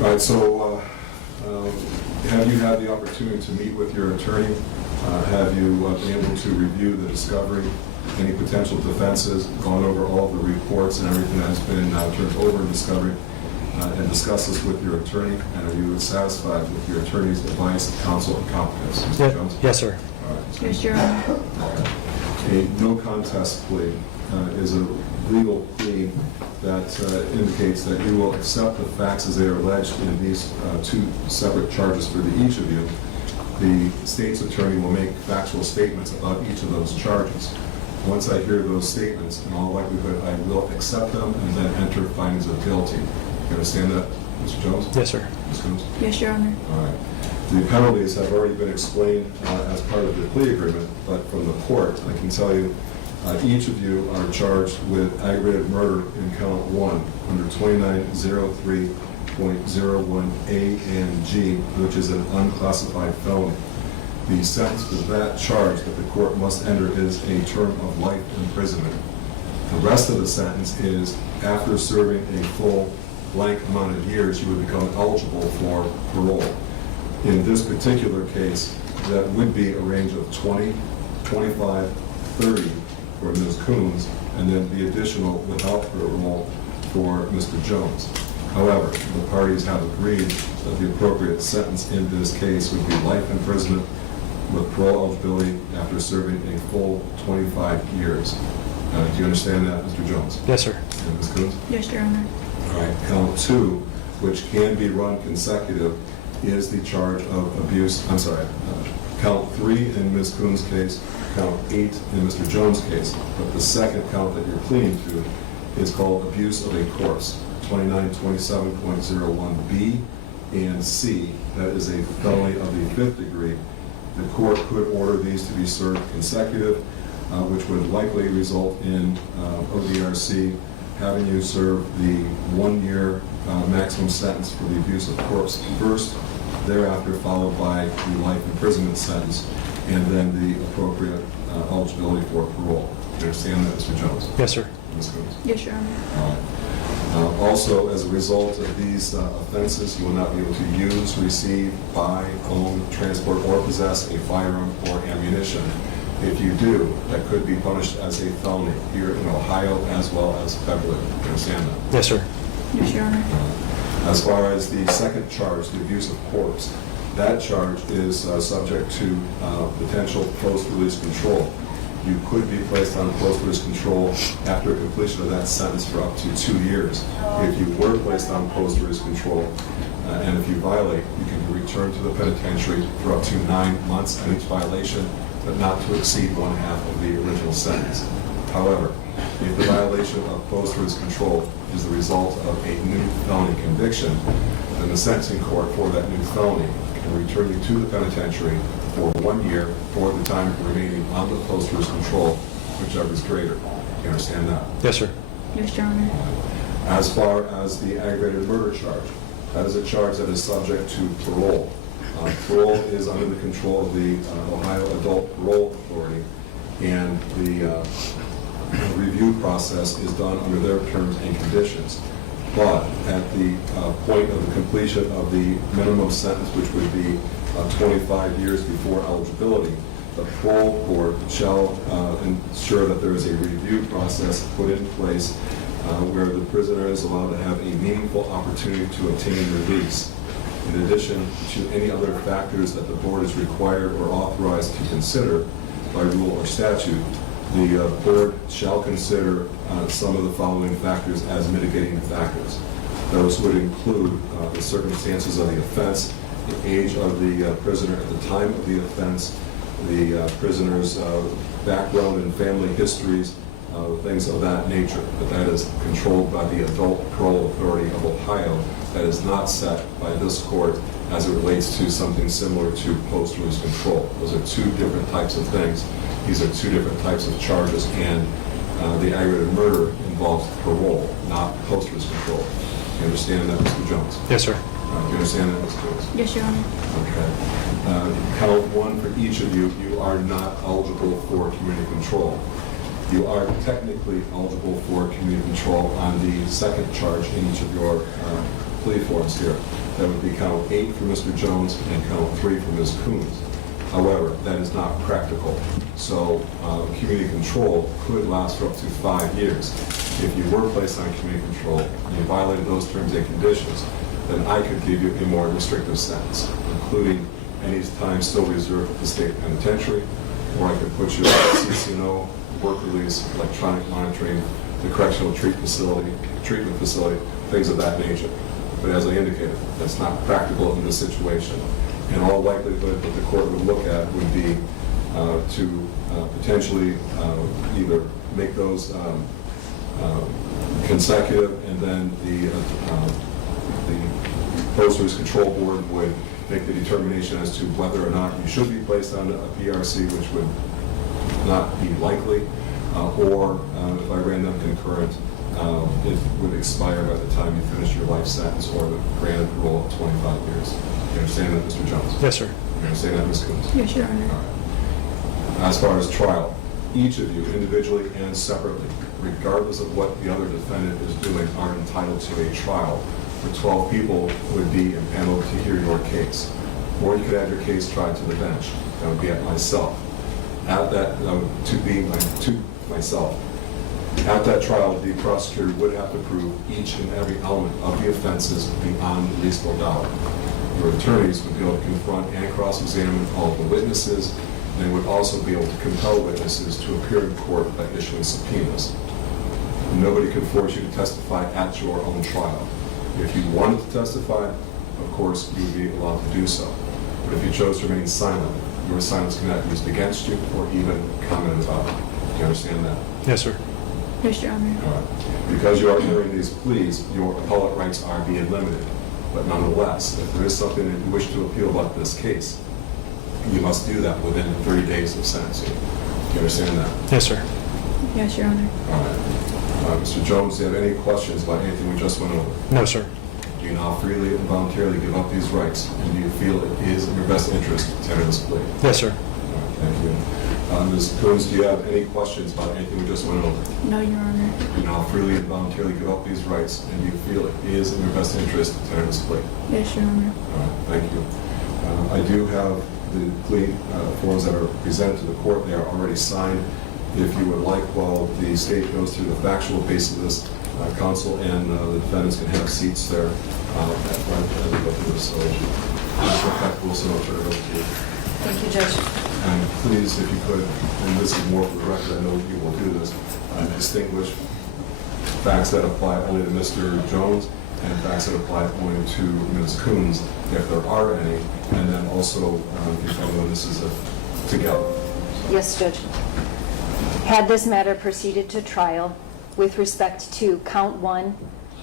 All right, so have you had the opportunity to meet with your attorney? Have you been able to review the discovery, any potential defenses, gone over all the reports and everything that's been turned over in discovery, and discuss this with your attorney? And are you satisfied with your attorney's advice, counsel, and competence? Mr. Jones? Yes, sir. All right. Yes, Your Honor. A no contest plea is a legal plea that indicates that you will accept the facts as they are alleged in these two separate charges for each of you. The state's attorney will make factual statements about each of those charges. Once I hear those statements, in all likelihood, I will accept them and then enter findings of guilty. You understand that, Mr. Jones? Yes, sir. Ms. Coones? Yes, Your Honor. All right. The penalties have already been explained as part of the plea agreement, but from the court, I can tell you, each of you are charged with aggravated murder in count 1 under 2903.01A and G, which is an unclassified felony. The sentence for that charge that the court must enter is a term of life imprisonment. The rest of the sentence is, after serving a full blank amount of years, you would become eligible for parole. In this particular case, that would be a range of 20, 25, 30 for Ms. Coones, and then the additional without parole for Mr. Jones. However, the parties have agreed that the appropriate sentence in this case would be life imprisonment with parole eligibility after serving a full 25 years. Do you understand that, Mr. Jones? Yes, sir. And Ms. Coones? Yes, Your Honor. All right, count 2, which can be run consecutive, is the charge of abuse. Count 3 in Ms. Coones' case, count 8 in Mr. Jones' case. But the second count that you're pleading to is called abuse of a corpse, 2927.01B and C. That is a felony of the 5th degree. The court could order these to be served consecutive, which would likely result in ODRC having you serve the 1-year maximum sentence for the abuse of corpse first, thereafter followed by the life imprisonment sentence, and then the appropriate eligibility for parole. Do you understand that, Mr. Jones? Yes, sir. Ms. Coones? Yes, Your Honor. All right. Also, as a result of these offenses, you will not be able to use, receive, buy, own, transport, or possess a firearm or ammunition. If you do, that could be punished as a felony here in Ohio as well as federally. Do you understand that? Yes, sir. Yes, Your Honor. As far as the second charge, the abuse of corpse, that charge is subject to potential post-release control. You could be placed on post-release control after completion of that sentence for up to 2 years. If you were placed on post-release control, and if you violate, you can be returned to the penitentiary for up to 9 months on each violation, but not to exceed 1/2 of the original sentence. However, if the violation of post-release control is the result of a new felony conviction, then the sentencing court for that new felony can return you to the penitentiary for 1 year for the time remaining on the post-release control, whichever is greater. You understand that? Yes, sir. Yes, Your Honor. As far as the aggravated murder charge, that is a charge that is subject to parole. Parole is under the control of the Ohio Adult Parole Authority, and the review process is done under their terms and conditions. But at the point of the completion of the minimum sentence, which would be 25 years before eligibility, the parole board shall ensure that there is a review process put in place where the prisoner is allowed to have a meaningful opportunity to obtain release. In addition to any other factors that the board is required or authorized to consider by rule or statute, the board shall consider some of the following factors as mitigating factors. Those would include the circumstances of the offense, the age of the prisoner at the time of the offense, the prisoner's background and family histories, things of that nature. But that is controlled by the Adult Parole Authority of Ohio. That is not set by this court as it relates to something similar to post-release control. Those are two different types of things. These are two different types of charges, and the aggravated murder involves parole, not post-release control. You understand that, Mr. Jones? Yes, sir. You understand that, Mr. Jones? Yes, Your Honor. Okay. Count 1 for each of you, you are not eligible for community control. You are technically eligible for community control on the second charge in each of your plea forms here. That would be count 8 for Mr. Jones and count 3 for Ms. Coones. However, that is not practical. So community control could last for up to 5 years. If you were placed on community control and you violated those terms and conditions, then I could give you a more restrictive sentence, including any time still reserved at the state penitentiary, or I could put you in CCNO, work release, electronic monitoring, the correctional treatment facility, things of that nature. But as I indicated, that's not practical in this situation. In all likelihood, what the court would look at would be to potentially either make those consecutive, and then the Posters Control Board would make the determination as to whether or not you should be placed on a PRC, which would not be likely, or if I ran them concurrent, it would expire by the time you finish your life sentence or the granted parole of 25 years. You understand that, Mr. Jones? Yes, sir. You understand that, Ms. Coones? Yes, Your Honor. All right. As far as trial, each of you, individually and separately, regardless of what the other defendant is doing, are entitled to a trial where 12 people would be impaneled to hear your case. Or you could have your case tried to the bench. That would be at myself. At that, to myself. At that trial, the prosecutor would have to prove each and every element of the offenses beyond reasonable doubt. Your attorneys would be able to confront and cross-examine all of the witnesses. They would also be able to compel witnesses to appear in court by issuing subpoenas. Nobody could force you to testify at your own trial. If you wanted to testify, of course, you would be allowed to do so. But if you chose to remain silent, your silence cannot be used against you or even commented about. Do you understand that? Yes, sir. Yes, Your Honor. All right. Because you are hearing these pleas, your appellate rights are being limited. But nonetheless, if there is something that you wish to appeal about this case, you must do that within 30 days of sentencing. Do you understand that? Yes, sir. Yes, Your Honor. All right. Mr. Jones, do you have any questions about anything we just went over? No, sir. Do you now freely and voluntarily give up these rights? And do you feel it is in your best interest to enter this plea? Yes, sir. All right, thank you. Ms. Coones, do you have any questions about anything we just went over? No, Your Honor. Do you now freely and voluntarily give up these rights? And do you feel it is in your best interest to enter this plea? Yes, Your Honor. All right, thank you. I do have the plea forms that are presented to the court. They are already signed. If you would like, while the state goes through the factual basis of this, counsel and the defendants can have seats there at front as we go through this. So, Mr. Wilson, I'll turn it over to you. Thank you, Judge. And please, if you could, and this is more for the record, I know you will do this, distinguish facts that apply only to Mr. Jones and facts that apply only to Ms. Coones, if there are any, and then also, if you tell me when this is together. Yes, Judge. Had this matter proceeded to trial with respect to count 1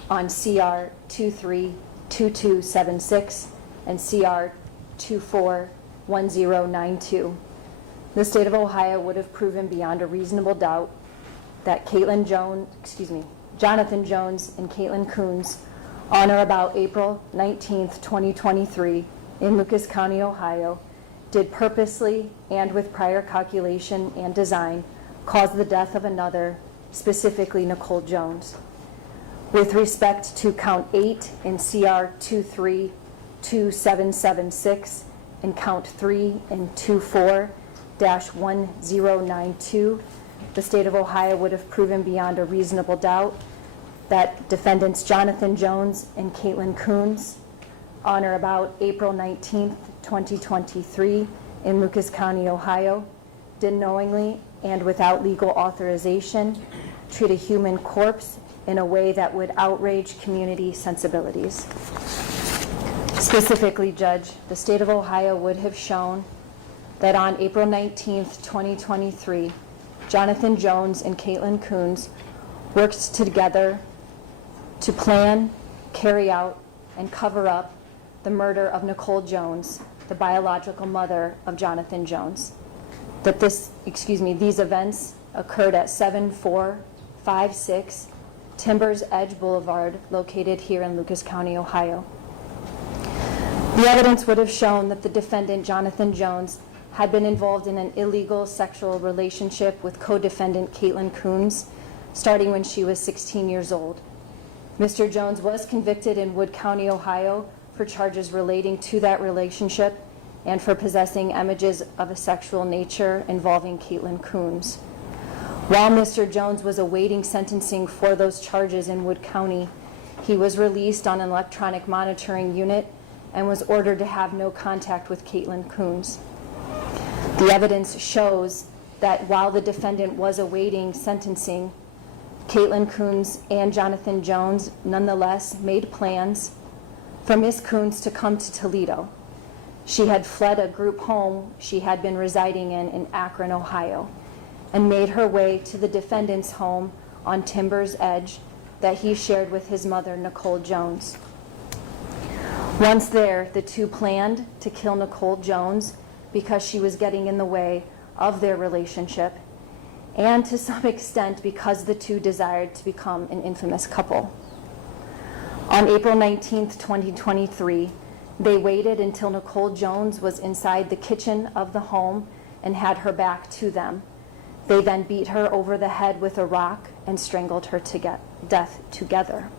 on CR 232276 and CR 241092, the state of Ohio would have proven beyond a reasonable doubt that Jonathon Jones and Kaitlyn Coones, on or about April 19th, 2023, in Lucas County, Ohio, did purposely and with prior calculation and design cause the death of another, specifically Nicole Jones. With respect to count 8 in CR 232776 and count 3 in 24-1092, the state of Ohio would have proven beyond a reasonable doubt that defendants Jonathon Jones and Kaitlyn Coones, on or about April 19th, 2023, in Lucas County, Ohio, did knowingly and without legal authorization treat a human corpse in a way that would outrage community sensibilities. Specifically, Judge, the state of Ohio would have shown that on April 19th, 2023, Jonathon Jones and Kaitlyn Coones worked together to plan, carry out, and cover up the murder of Nicole Jones, the biological mother of Jonathon Jones. That these events occurred at 7456 Timbers Edge Boulevard, located here in Lucas County, Ohio. The evidence would have shown that the defendant, Jonathon Jones, had been involved in an illegal sexual relationship with co-defendant Kaitlyn Coones, starting when she was 16 years old. Mr. Jones was convicted in Wood County, Ohio, for charges relating to that relationship and for possessing images of a sexual nature involving Kaitlyn Coones. While Mr. Jones was awaiting sentencing for those charges in Wood County, he was released on an electronic monitoring unit and was ordered to have no contact with Kaitlyn Coones. The evidence shows that while the defendant was awaiting sentencing, Kaitlyn Coones and Jonathon Jones nonetheless made plans for Ms. Coones to come to Toledo. She had fled a group home she had been residing in Akron, Ohio, and made her way to the defendant's home on Timber's Edge that he shared with his mother, Nicole Jones. Once there, the two planned to kill Nicole Jones because she was getting in the way of their relationship, and to some extent because the two desired to become an infamous couple. On April 19th, 2023, they waited until Nicole Jones was inside the kitchen of the home and had her back to them. They then beat her over the head with a rock and strangled her to death together.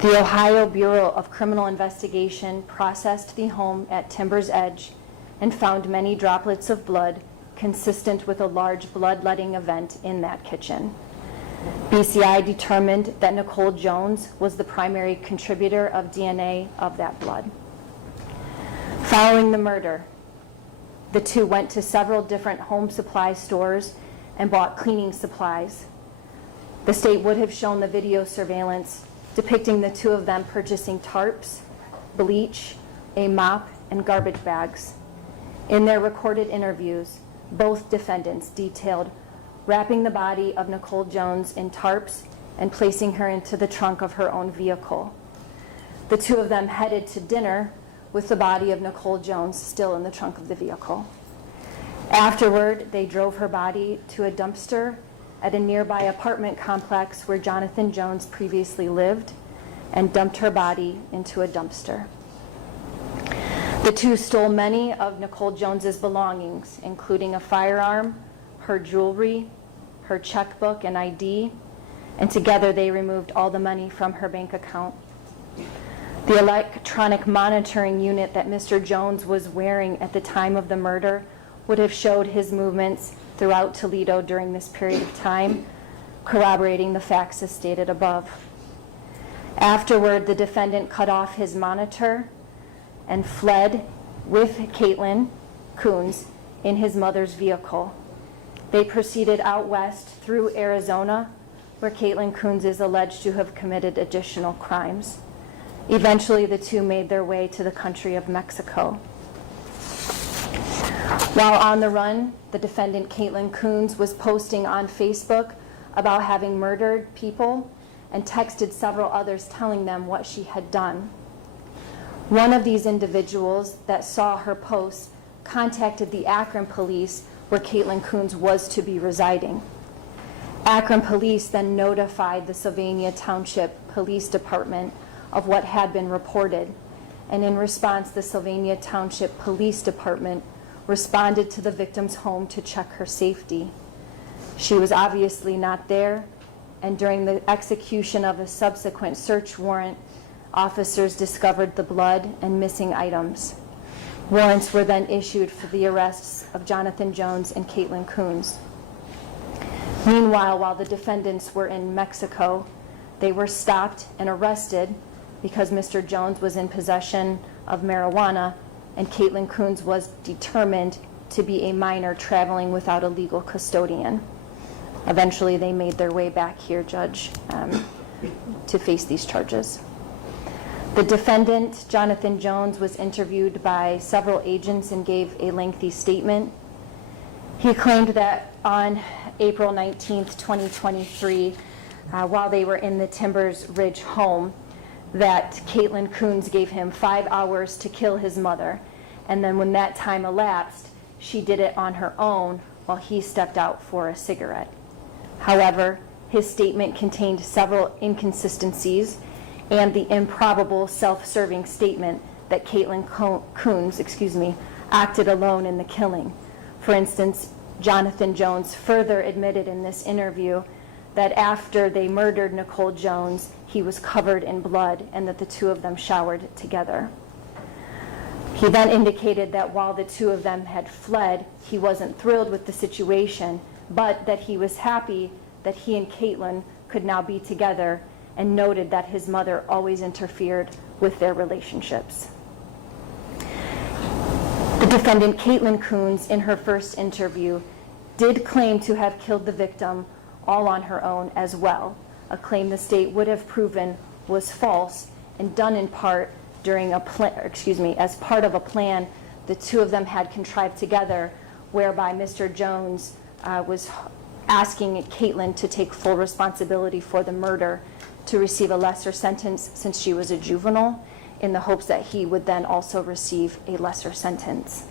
The Ohio Bureau of Criminal Investigation processed the home at Timber's Edge and found many droplets of blood consistent with a large bloodletting event in that kitchen. BCI determined that Nicole Jones was the primary contributor of DNA of that blood. Following the murder, the two went to several different home supply stores and bought cleaning supplies. The state would have shown the video surveillance depicting the two of them purchasing tarps, bleach, a mop, and garbage bags. In their recorded interviews, both defendants detailed wrapping the body of Nicole Jones in tarps and placing her into the trunk of her own vehicle. The two of them headed to dinner with the body of Nicole Jones still in the trunk of the vehicle. Afterward, they drove her body to a dumpster at a nearby apartment complex where Jonathon Jones previously lived and dumped her body into a dumpster. The two stole many of Nicole Jones's belongings, including a firearm, her jewelry, her checkbook and ID, and together they removed all the money from her bank account. The electronic monitoring unit that Mr. Jones was wearing at the time of the murder would have showed his movements throughout Toledo during this period of time, corroborating the facts as stated above. Afterward, the defendant cut off his monitor and fled with Kaitlyn Coones in his mother's vehicle. They proceeded out west through Arizona, where Kaitlyn Coones is alleged to have committed additional crimes. Eventually, the two made their way to the country of Mexico. While on the run, the defendant Kaitlyn Coones was posting on Facebook about having murdered people and texted several others telling them what she had done. One of these individuals that saw her post contacted the Akron police where Kaitlyn Coones was to be residing. Akron police then notified the Sylvania Township Police Department of what had been reported, and in response, the Sylvania Township Police Department responded to the victim's home to check her safety. She was obviously not there, and during the execution of a subsequent search warrant, officers discovered the blood and missing items. Warrants were then issued for the arrests of Jonathon Jones and Kaitlyn Coones. Meanwhile, while the defendants were in Mexico, they were stopped and arrested because Mr. Jones was in possession of marijuana and Kaitlyn Coones was determined to be a minor traveling without a legal custodian. Eventually, they made their way back here, Judge, to face these charges. The defendant, Jonathon Jones, was interviewed by several agents and gave a lengthy statement. He claimed that on April 19th, 2023, while they were in the Timbers Ridge home, that Kaitlyn Coones gave him 5 hours to kill his mother, and then when that time elapsed, she did it on her own while he stepped out for a cigarette. However, his statement contained several inconsistencies and the improbable self-serving statement that Kaitlyn Coones, acted alone in the killing. For instance, Jonathon Jones further admitted in this interview that after they murdered Nicole Jones, he was covered in blood and that the two of them showered together. He then indicated that while the two of them had fled, he wasn't thrilled with the situation, but that he was happy that he and Kaitlyn could now be together, and noted that his mother always interfered with their relationships. The defendant, Kaitlyn Coones, in her first interview, did claim to have killed the victim all on her own as well, a claim the state would have proven was false and done in part during as part of a plan the two of them had contrived together, whereby Mr. Jones was asking Kaitlyn to take full responsibility for the murder to receive a lesser sentence since she was a juvenile, in the hopes that he would then also receive a lesser sentence.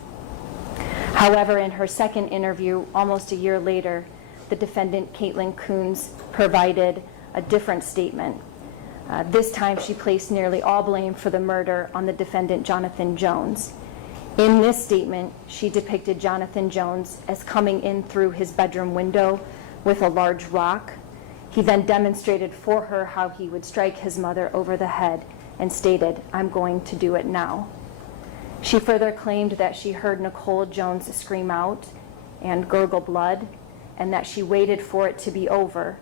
However, in her second interview, almost a year later, the defendant, Kaitlyn Coones, provided a different statement. This time, she placed nearly all blame for the murder on the defendant, Jonathon Jones. In this statement, she depicted Jonathon Jones as coming in through his bedroom window with a large rock. He then demonstrated for her how he would strike his mother over the head and stated, "I'm going to do it now." She further claimed that she heard Nicole Jones scream out and gurgle blood, and that she waited for it to be over.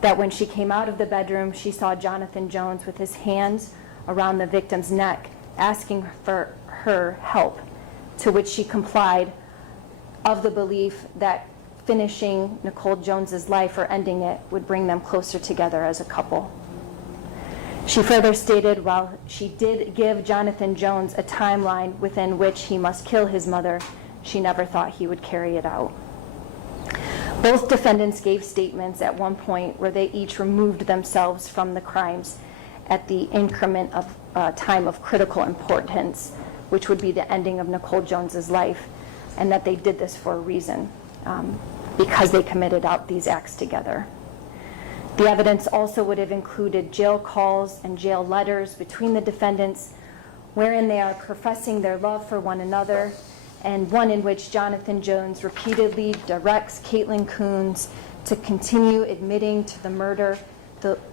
That when she came out of the bedroom, she saw Jonathon Jones with his hands around the victim's neck, asking for her help, to which she complied, of the belief that finishing Nicole Jones's life or ending it would bring them closer together as a couple. She further stated while she did give Jonathon Jones a timeline within which he must kill his mother, she never thought he would carry it out. Both defendants gave statements at one point where they each removed themselves from the crimes at the increment of time of critical importance, which would be the ending of Nicole Jones's life, and that they did this for a reason, because they committed out these acts together. The evidence also would have included jail calls and jail letters between the defendants, wherein they are professing their love for one another, and one in which Jonathon Jones repeatedly directs Kaitlyn Coones to continue admitting to the murder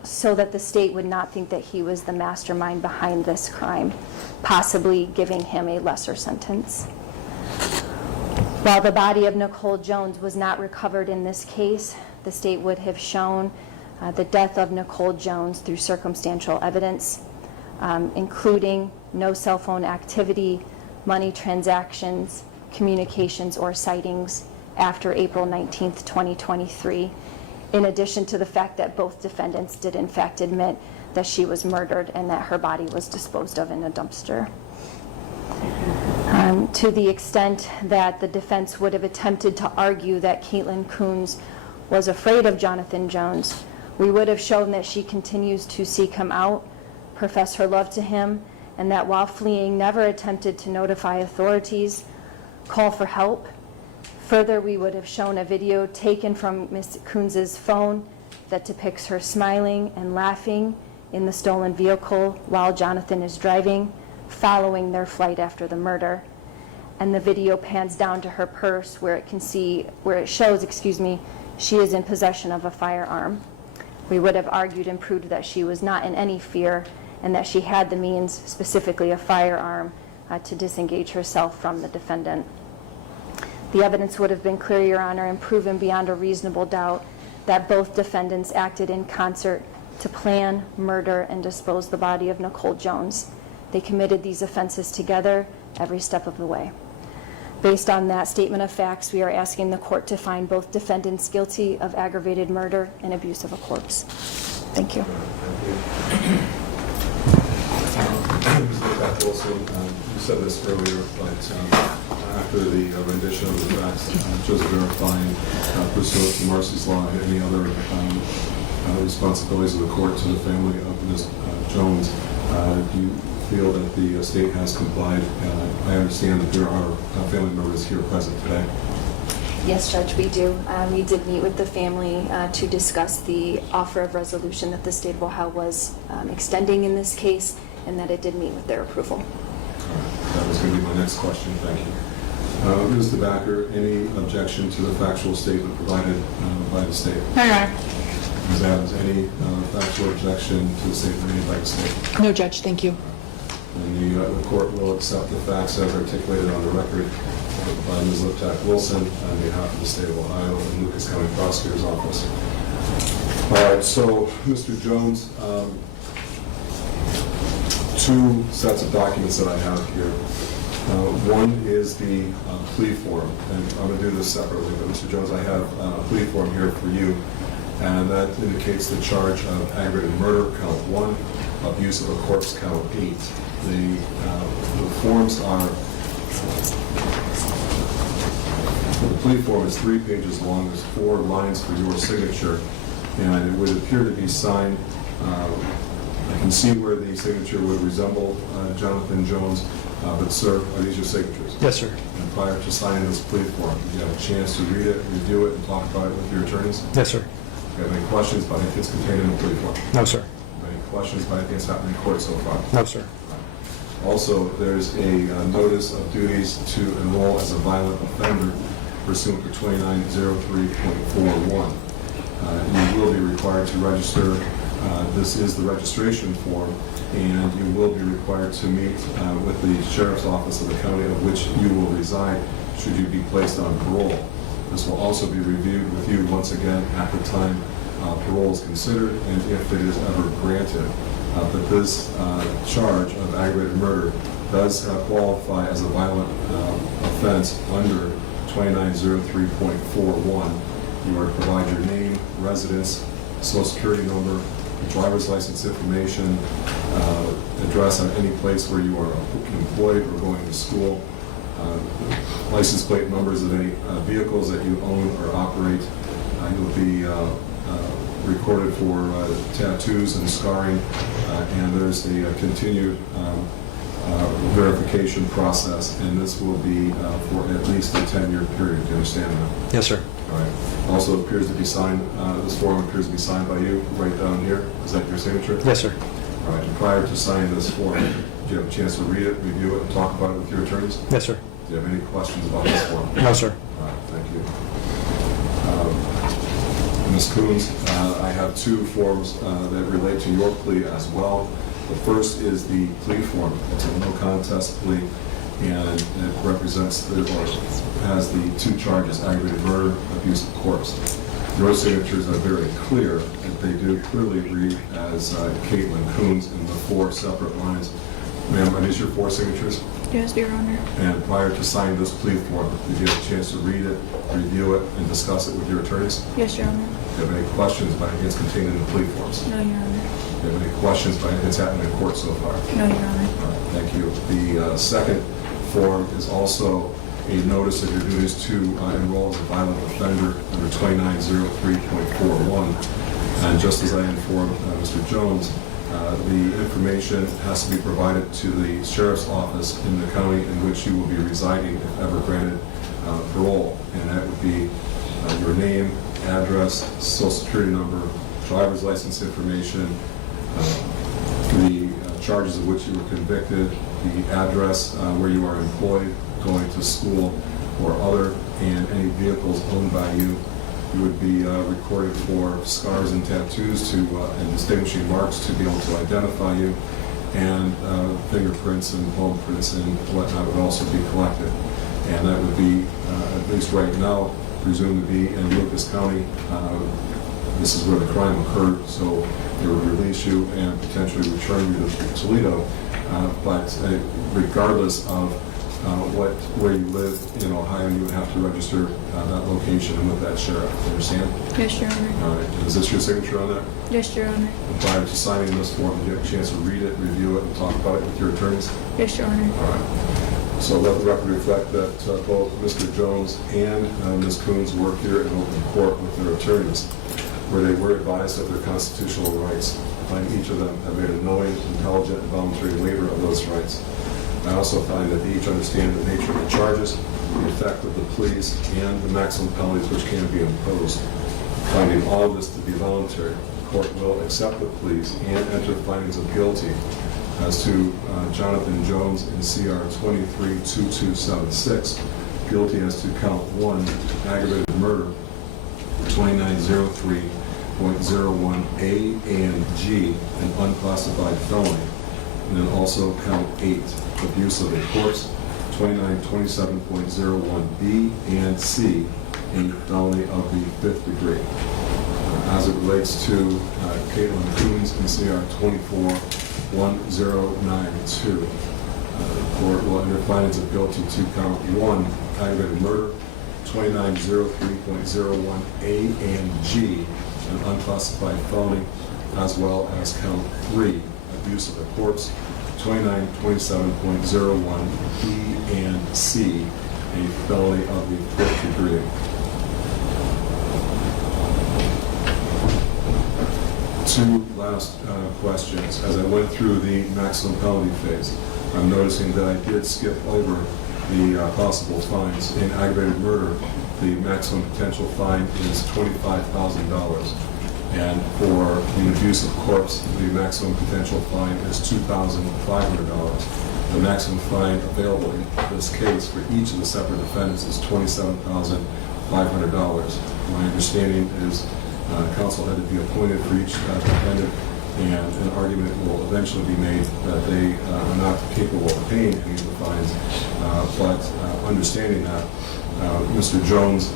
so that the state would not think that he was the mastermind behind this crime, possibly giving him a lesser sentence. While the body of Nicole Jones was not recovered in this case, the state would have shown the death of Nicole Jones through circumstantial evidence, including no cell phone activity, money transactions, communications, or sightings after April 19th, 2023, in addition to the fact that both defendants did in fact admit that she was murdered and that her body was disposed of in a dumpster. To the extent that the defense would have attempted to argue that Kaitlyn Coones was afraid of Jonathon Jones, we would have shown that she continues to seek him out, profess her love to him, and that while fleeing never attempted to notify authorities, call for help. Further, we would have shown a video taken from Ms. Coones's phone that depicts her smiling and laughing in the stolen vehicle while Jonathon is driving, following their flight after the murder. And the video pans down to her purse where it shows, she is in possession of a firearm. We would have argued and proved that she was not in any fear and that she had the means, specifically a firearm, to disengage herself from the defendant. The evidence would have been clear, Your Honor, and proven beyond a reasonable doubt that both defendants acted in concert to plan, murder, and dispose the body of Nicole Jones. They committed these offenses together every step of the way. Based on that statement of facts, we are asking the court to find both defendants guilty of aggravated murder and abuse of a corpse. Thank you. Mr. Wilson, you said this earlier, but after the rendition of the facts, just verifying pursuant to Marcy's law and any other responsibilities of the court to the family of Ms. Jones, do you feel that the state has complied? I understand that there are family members here present today. Yes, Judge, we do. We did meet with the family to discuss the offer of resolution that the state of Ohio was extending in this case, and that it did meet with their approval. That was going to be my next question. Thank you. Ms. DeBacker, any objection to the factual statement provided by the state? No, Your Honor. Ms. Adams, any factual objection to the statement made by the state? No, Judge, thank you. And the court will accept the facts as articulated on the record by Ms. Liptak Wilson on behalf of the state of Ohio and Lucas County Prosecutor's Office. All right, so Mr. Jones, two sets of documents that I have here. One is the plea form, and I'm going to do this separately, but Mr. Jones, I have a plea form here for you, and that indicates the charge of aggravated murder, count 1, abuse of a corpse, count 8. The forms are, the plea form is 3 pages long, there's 4 lines for your signature, and it would appear to be signed. I can see where the signature would resemble Jonathon Jones, but sir, are these your signatures? Yes, sir. And prior to signing this plea form, did you have a chance to read it, review it, and talk about it with your attorneys? Yes, sir. Do you have any questions about anything that's contained in the plea form? No, sir. Any questions about anything that's happened in court so far? No, sir. Also, there's a notice of duties to enroll as a violent offender pursuant to 2903.41. You will be required to register. This is the registration form, and you will be required to meet with the sheriff's office of the county of which you will reside should you be placed on parole. This will also be reviewed with you once again at the time parole is considered and if it is ever granted. But this charge of aggravated murder does qualify as a violent offense under 2903.41. You are to provide your name, residence, social security number, driver's license information, address on any place where you are employed or going to school, license plate numbers of any vehicles that you own or operate. You'll be recorded for tattoos and scarring, and there's a continued verification process, and this will be for at least a 10-year period. Do you understand that? Yes, sir. All right. Also appears to be signed, this form appears to be signed by you right down here. Is that your signature? Yes, sir. All right. And prior to signing this form, did you have a chance to read it, review it, and talk about it with your attorneys? Yes, sir. Do you have any questions about this form? No, sir. All right. Thank you. Ms. Coones, I have 2 forms that relate to your plea as well. The first is the plea form. It's a no contest plea, and it represents or has the 2 charges: aggravated murder, abuse of corpse. Your signatures are very clear, and they do clearly read as Kaitlyn Coones in the 4 separate lines. Ma'am, are these your 4 signatures? Yes, Your Honor. And prior to signing this plea form, did you have a chance to read it, review it, and discuss it with your attorneys? Yes, Your Honor. Do you have any questions about anything that's contained in the plea forms? No, Your Honor. Do you have any questions about anything that's happened in court so far? No, Your Honor. All right, thank you. The second form is also a notice of your duties to enroll as a violent offender under 2903.41. And just as I informed Mr. Jones, the information has to be provided to the sheriff's office in the county in which you will be residing if ever granted parole. And that would be your name, address, social security number, driver's license information, the charges of which you were convicted, the address where you are employed, going to school or other, and any vehicles owned by you. You would be recorded for scars and tattoos and distinguishing marks to be able to identify you, and fingerprints and palm prints and whatnot would also be collected. And that would be, at least right now, presumed to be in Lucas County. This is where the crime occurred, so they would release you and potentially return you to Toledo. But regardless of where you live in Ohio, you would have to register that location with that sheriff. Understand? Yes, Your Honor. All right. Is this your signature on that? Yes, Your Honor. And prior to signing this form, did you have a chance to read it, review it, and talk about it with your attorneys? Yes, Your Honor. All right. So let the record reflect that both Mr. Jones and Ms. Coones work here in open court with their attorneys, where they were advised of their constitutional rights. I find each of them have made a knowing, intelligent, and voluntary waiver of those rights. I also find that they each understand the nature of the charges, the effect of the pleas, and the maximum penalties which can be imposed. Finding all of this to be voluntary, the court will accept the pleas and enter findings of guilty as to Jonathon Jones in CR 232276 guilty as to count 1, aggravated murder, 2903.01A and G, an unclassified felony. And then also count 8, abuse of a corpse, 2927.01B and C, a felony of the 5th degree. As it relates to Kaitlyn Coones, NCR 241092. The court will enter findings of guilty to count 1, aggravated murder, 2903.01A and G, an unclassified felony, as well as count 3, abuse of a corpse, 2927.01B and C, a felony of the 5th degree. Two last questions. As I went through the maximum penalty phase, I'm noticing that I did skip over the possible fines. In aggravated murder, the maximum potential fine is $25,000. And for the abuse of corpse, the maximum potential fine is $2,500. The maximum fine available in this case for each of the separate defendants is $27,500. My understanding is counsel had to be appointed for each defendant, and an argument will eventually be made that they are not capable of paying any of the fines. But understanding that, Mr. Jones,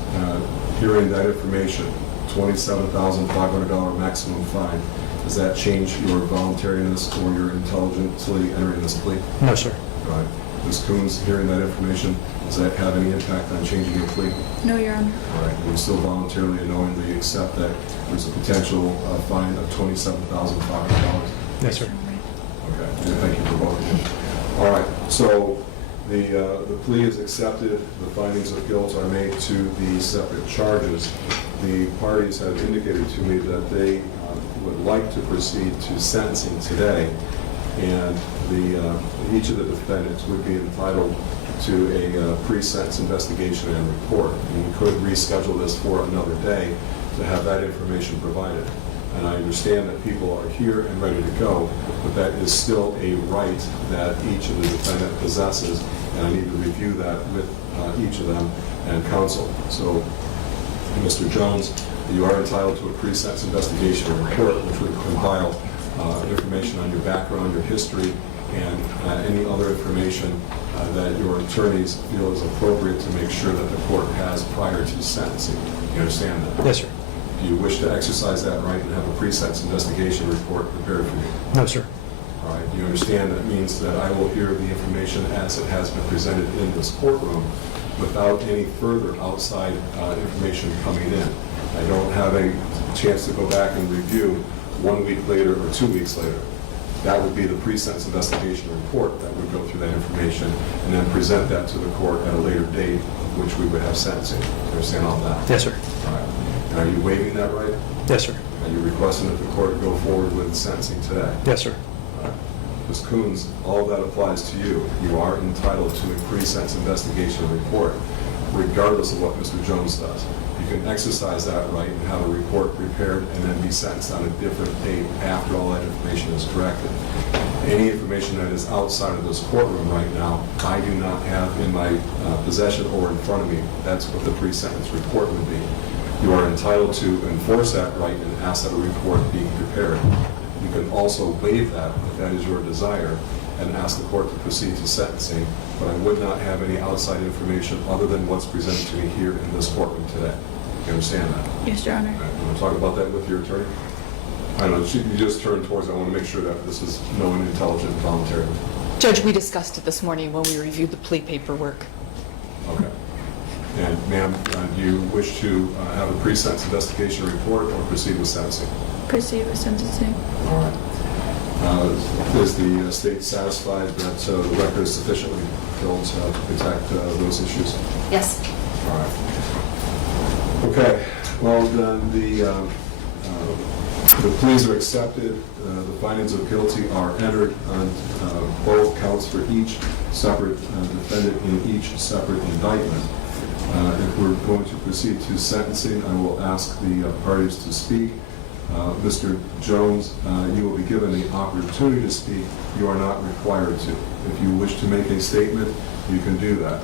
hearing that information, $27,500 maximum fine, does that change your voluntariness or your intelligently entering this plea? No, sir. All right. Ms. Coones, hearing that information, does that have any impact on changing your plea? No, Your Honor. All right. You still voluntarily and knowingly accept that there's a potential fine of $27,500? Yes, sir. Okay. And thank you for both of you. All right. So the plea is accepted. The findings of guilt are made to the separate charges. The parties have indicated to me that they would like to proceed to sentencing today, and each of the defendants would be entitled to a pre-sentence investigation and report. And we could reschedule this for another day to have that information provided. And I understand that people are here and ready to go, but that is still a right that each of the defendant possesses, and I need to review that with each of them and counsel. So, Mr. Jones, you are entitled to a pre-sentence investigation and report, which would compile information on your background, your history, and any other information that your attorneys feel is appropriate to make sure that the court has prior to sentencing. You understand that? Yes, sir. Do you wish to exercise that right and have a pre-sentence investigation report prepared for you? No, sir. All right. You understand that means that I will hear the information as it has been presented in this courtroom without any further outside information coming in. I don't have a chance to go back and review 1 week later or 2 weeks later. That would be the pre-sentence investigation report that would go through that information and then present that to the court at a later date, which we would have sentencing. Do you understand all that? Yes, sir. All right. And are you waiving that right? Yes, sir. Are you requesting that the court go forward with sentencing today? Yes, sir. All right. Ms. Coones, all of that applies to you. You are entitled to a pre-sentence investigation report, regardless of what Mr. Jones does. You can exercise that right and have a report prepared and then be sentenced on a different date after all that information is corrected. Any information that is outside of this courtroom right now, I do not have in my possession or in front of me. That's what the pre-sentence report would be. You are entitled to enforce that right and ask that a report be prepared. You can also waive that if that is your desire and ask the court to proceed to sentencing, but I would not have any outside information other than what's presented to me here in this courtroom today. You understand that? Yes, Your Honor. All right, you want to talk about that with your attorney? I don't know, you just turned towards, I want to make sure that this is known, intelligent, and voluntary. Judge, we discussed it this morning when we reviewed the plea paperwork. Okay. And ma'am, do you wish to have a pre-sentence investigation report or proceed with sentencing? Proceed with sentencing. All right. Is the state satisfied that the record is sufficiently filled to protect those issues? Yes. All right. Okay. Well, then the pleas are accepted. The findings of guilty are entered on both counts for each separate defendant in each separate indictment. If we're going to proceed to sentencing, I will ask the parties to speak. Mr. Jones, you will be given the opportunity to speak. You are not required to. If you wish to make a statement, you can do that.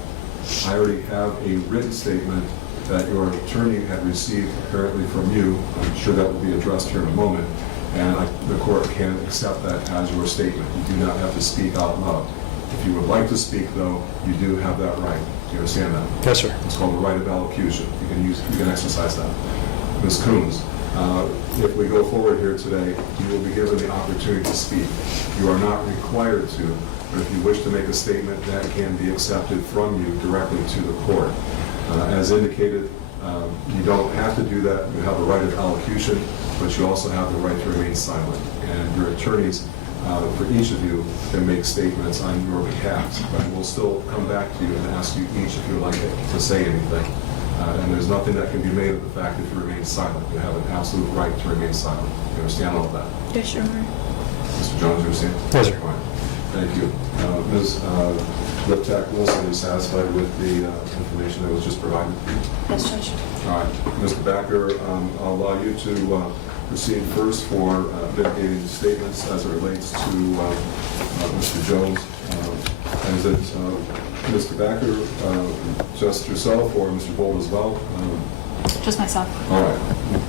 I already have a written statement that your attorney had received apparently from you. I'm sure that will be addressed here in a moment. And the court can accept that as your statement. You do not have to speak out loud. If you would like to speak, though, you do have that right. Do you understand that? Yes, sir. It's called the right of allocution. You can exercise that. Ms. Coones, if we go forward here today, you will be given the opportunity to speak. You are not required to, but if you wish to make a statement, that can be accepted from you directly to the court. As indicated, you don't have to do that. You have a right of allocution, but you also have the right to remain silent. And your attorneys, for each of you, can make statements on your behalf. But we'll still come back to you and ask you each if you'd like to say anything. And there's nothing that can be made of the fact that you remain silent. You have an absolute right to remain silent. You understand all of that? Yes, Your Honor. Mr. Jones, you understand? Yes, sir. All right. Thank you. Ms. Liptak Wilson, are you satisfied with the information that was just provided? Yes, Judge. All right. Mr. Backer, I'll allow you to proceed first for mitigating statements as it relates to Mr. Jones. Is it Mr. Backer, just yourself, or Mr. Bold as well? Just myself. All right.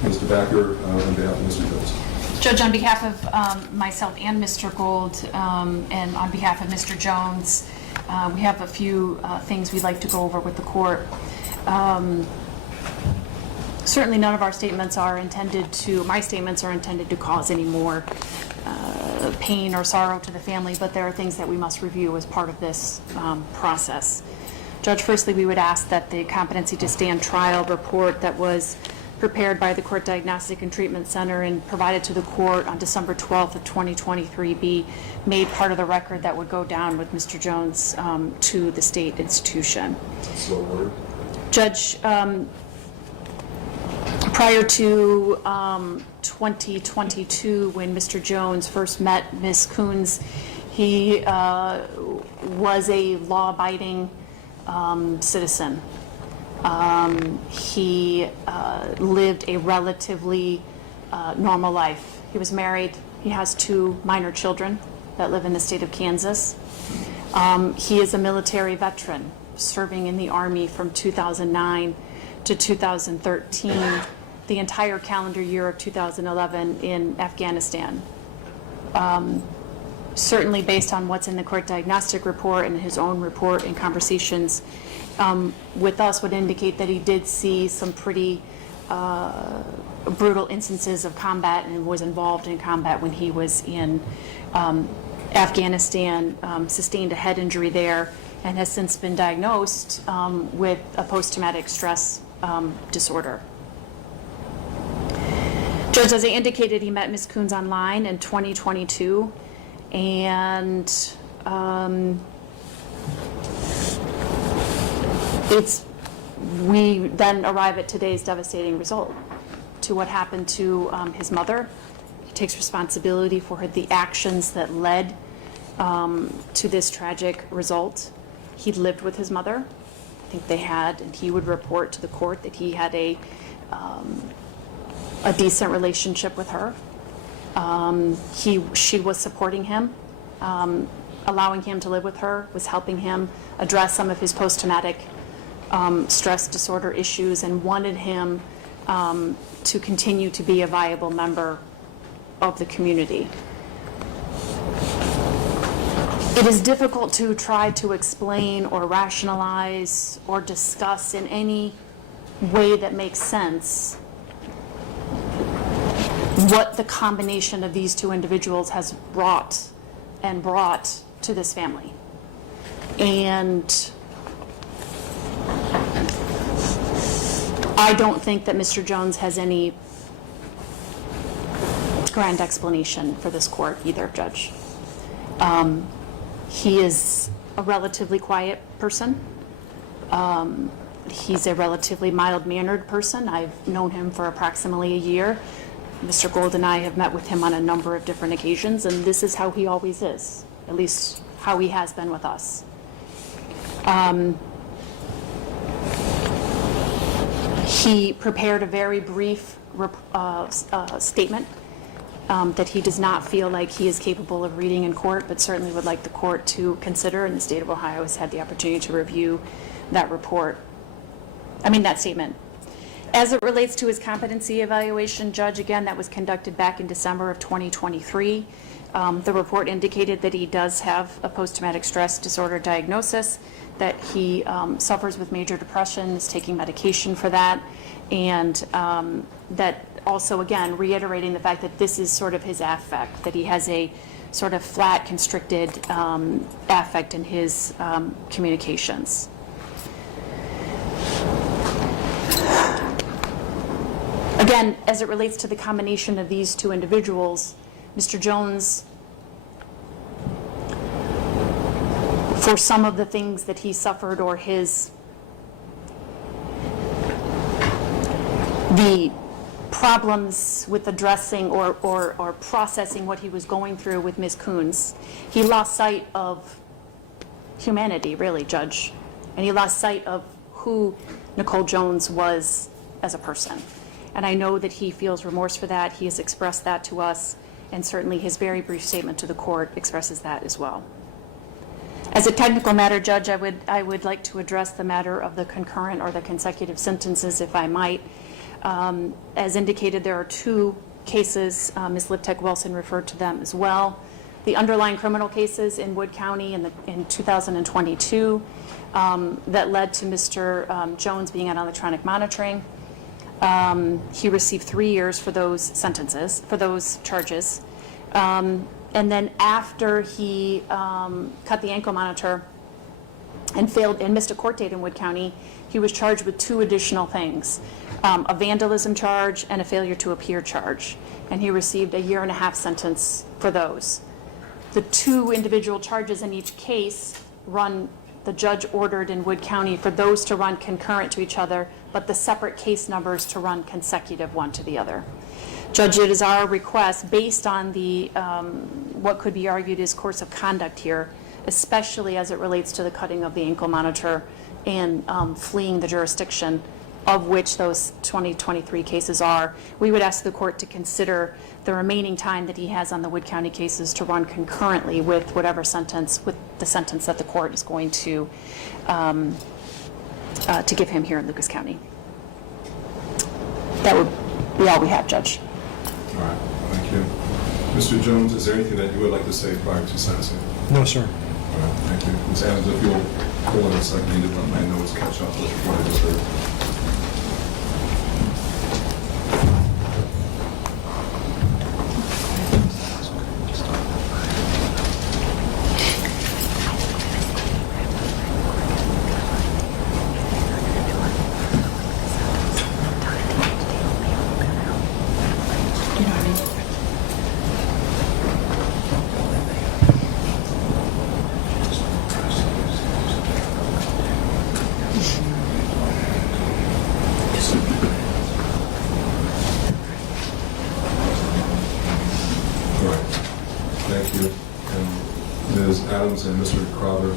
Mr. Backer, on behalf of Mr. Jones. Judge, on behalf of myself and Mr. Gold, and on behalf of Mr. Jones, we have a few things we'd like to go over with the court. Certainly none of our statements are intended to, my statements are intended to cause any more pain or sorrow to the family, but there are things that we must review as part of this process. Judge, firstly, we would ask that the competency to stand trial report that was prepared by the Court Diagnostic and Treatment Center and provided to the court on December 12th of 2023 be made part of the record that would go down with Mr. Jones to the state institution. So ordered. Judge, prior to 2022, when Mr. Jones first met Ms. Coones, he was a law-abiding citizen. He lived a relatively normal life. He was married. He has 2 minor children that live in the state of Kansas. He is a military veteran, serving in the Army from 2009 to 2013, the entire calendar year of 2011 in Afghanistan. Certainly based on what's in the court diagnostic report and his own report and conversations with us would indicate that he did see some pretty brutal instances of combat and was involved in combat when he was in Afghanistan, sustained a head injury there, and has since been diagnosed with a post-traumatic stress disorder. Judge, as I indicated, he met Ms. Coones online in 2022, and we then arrive at today's devastating result to what happened to his mother. He takes responsibility for the actions that led to this tragic result. He lived with his mother. I think they had, and he would report to the court that he had a decent relationship with her. She was supporting him, allowing him to live with her, was helping him address some of his post-traumatic stress disorder issues, and wanted him to continue to be a viable member of the community. It is difficult to try to explain or rationalize or discuss in any way that makes sense what the combination of these 2 individuals has brought to this family. And I don't think that Mr. Jones has any grand explanation for this court either, Judge. He is a relatively quiet person. He's a relatively mild-mannered person. I've known him for approximately a year. Mr. Gold and I have met with him on a number of different occasions, and this is how he always is, at least how he has been with us. He prepared a very brief statement that he does not feel like he is capable of reading in court, but certainly would like the court to consider, and the state of Ohio has had the opportunity to review that that statement. As it relates to his competency evaluation, Judge, again, that was conducted back in December of 2023. The report indicated that he does have a post-traumatic stress disorder diagnosis, that he suffers with major depression, is taking medication for that, and that also, again, reiterating the fact that this is sort of his affect, that he has a sort of flat, constricted affect in his communications. Again, as it relates to the combination of these two individuals, Mr. Jones, for some of the things that he suffered or the problems with addressing or processing what he was going through with Ms. Coones, he lost sight of humanity, really, Judge, and he lost sight of who Nicole Jones was as a person. And I know that he feels remorse for that. He has expressed that to us, and certainly his very brief statement to the court expresses that as well. As a technical matter, Judge, I would like to address the matter of the concurrent or the consecutive sentences, if I might. As indicated, there are two cases. Ms. Liptek-Wilson referred to them as well. The underlying criminal cases in Wood County in 2022 that led to Mr. Jones being on electronic monitoring. He received 3 years for those charges. And then after he cut the ankle monitor and missed a court date in Wood County, he was charged with 2 additional things, a vandalism charge and a failure to appear charge. And he received a 1.5-year sentence for those. The 2 individual charges in each case the judge ordered in Wood County for those to run concurrent to each other, but the separate case numbers to run consecutive one to the other. Judge, it is our request, based on the what could be argued as course of conduct here, especially as it relates to the cutting of the ankle monitor and fleeing the jurisdiction of which those 2023 cases are, we would ask the court to consider the remaining time that he has on the Wood County cases to run concurrently with the sentence that the court is going to give him here in Lucas County. That would be all we have, Judge. All right, thank you. Mr. Jones, is there anything that you would like to say prior to sentencing? No, sir. All right, thank you. Ms. Adams, if you'll hold on a second, I need to let my notes catch up with what I just heard. Thank you. And Ms. Adams and Mr. Crowther,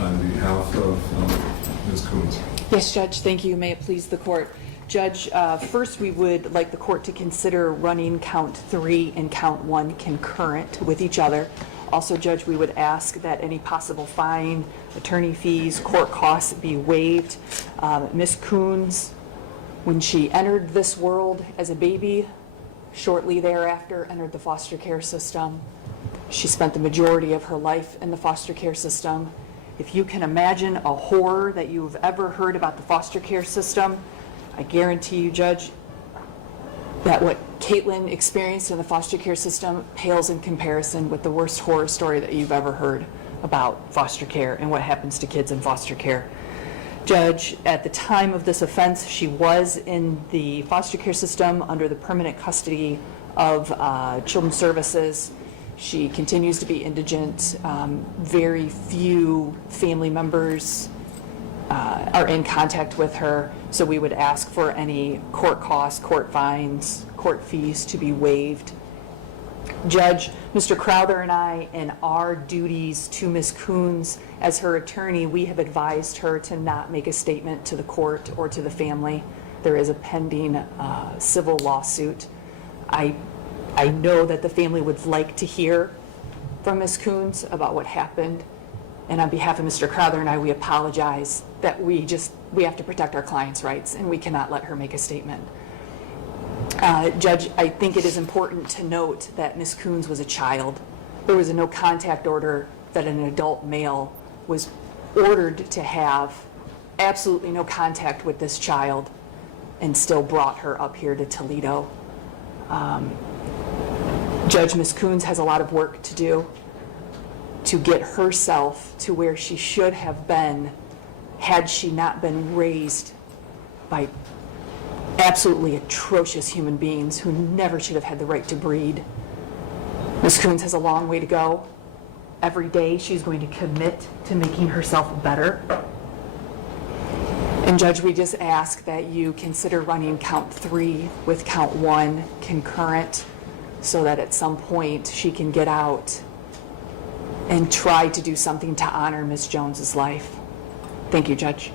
on behalf of Ms. Coones. Yes, Judge, thank you. May it please the court. Judge, first we would like the court to consider running count 3 and count 1 concurrent with each other. Also, Judge, we would ask that any possible fine, attorney fees, court costs be waived. Ms. Coones, when she entered this world as a baby, shortly thereafter entered the foster care system. She spent the majority of her life in the foster care system. If you can imagine a horror that you've ever heard about the foster care system, I guarantee you, Judge, that what Kaitlyn experienced in the foster care system pales in comparison with the worst horror story that you've ever heard about foster care and what happens to kids in foster care. Judge, at the time of this offense, she was in the foster care system under the permanent custody of Children's Services. She continues to be indigent. Very few family members are in contact with her, so we would ask for any court costs, court fines, court fees to be waived. Judge, Mr. Crowther and I, in our duties to Ms. Coones as her attorney, we have advised her to not make a statement to the court or to the family. There is a pending civil lawsuit. I I know that the family would like to hear from Ms. Coones about what happened. And on behalf of Mr. Crowther and I, we apologize that we have to protect our client's rights and we cannot let her make a statement. Judge, I think it is important to note that Ms. Coones was a child. There was a no contact order that an adult male was ordered to have absolutely no contact with this child and still brought her up here to Toledo. Judge, Ms. Coones has a lot of work to do to get herself to where she should have been had she not been raised by absolutely atrocious human beings who never should have had the right to breed. Ms. Coones has a long way to go. Every day she's going to commit to making herself better. And Judge, we just ask that you consider running count 3 with count 1 concurrent so that at some point she can get out and try to do something to honor Ms. Jones's life. Thank you, Judge.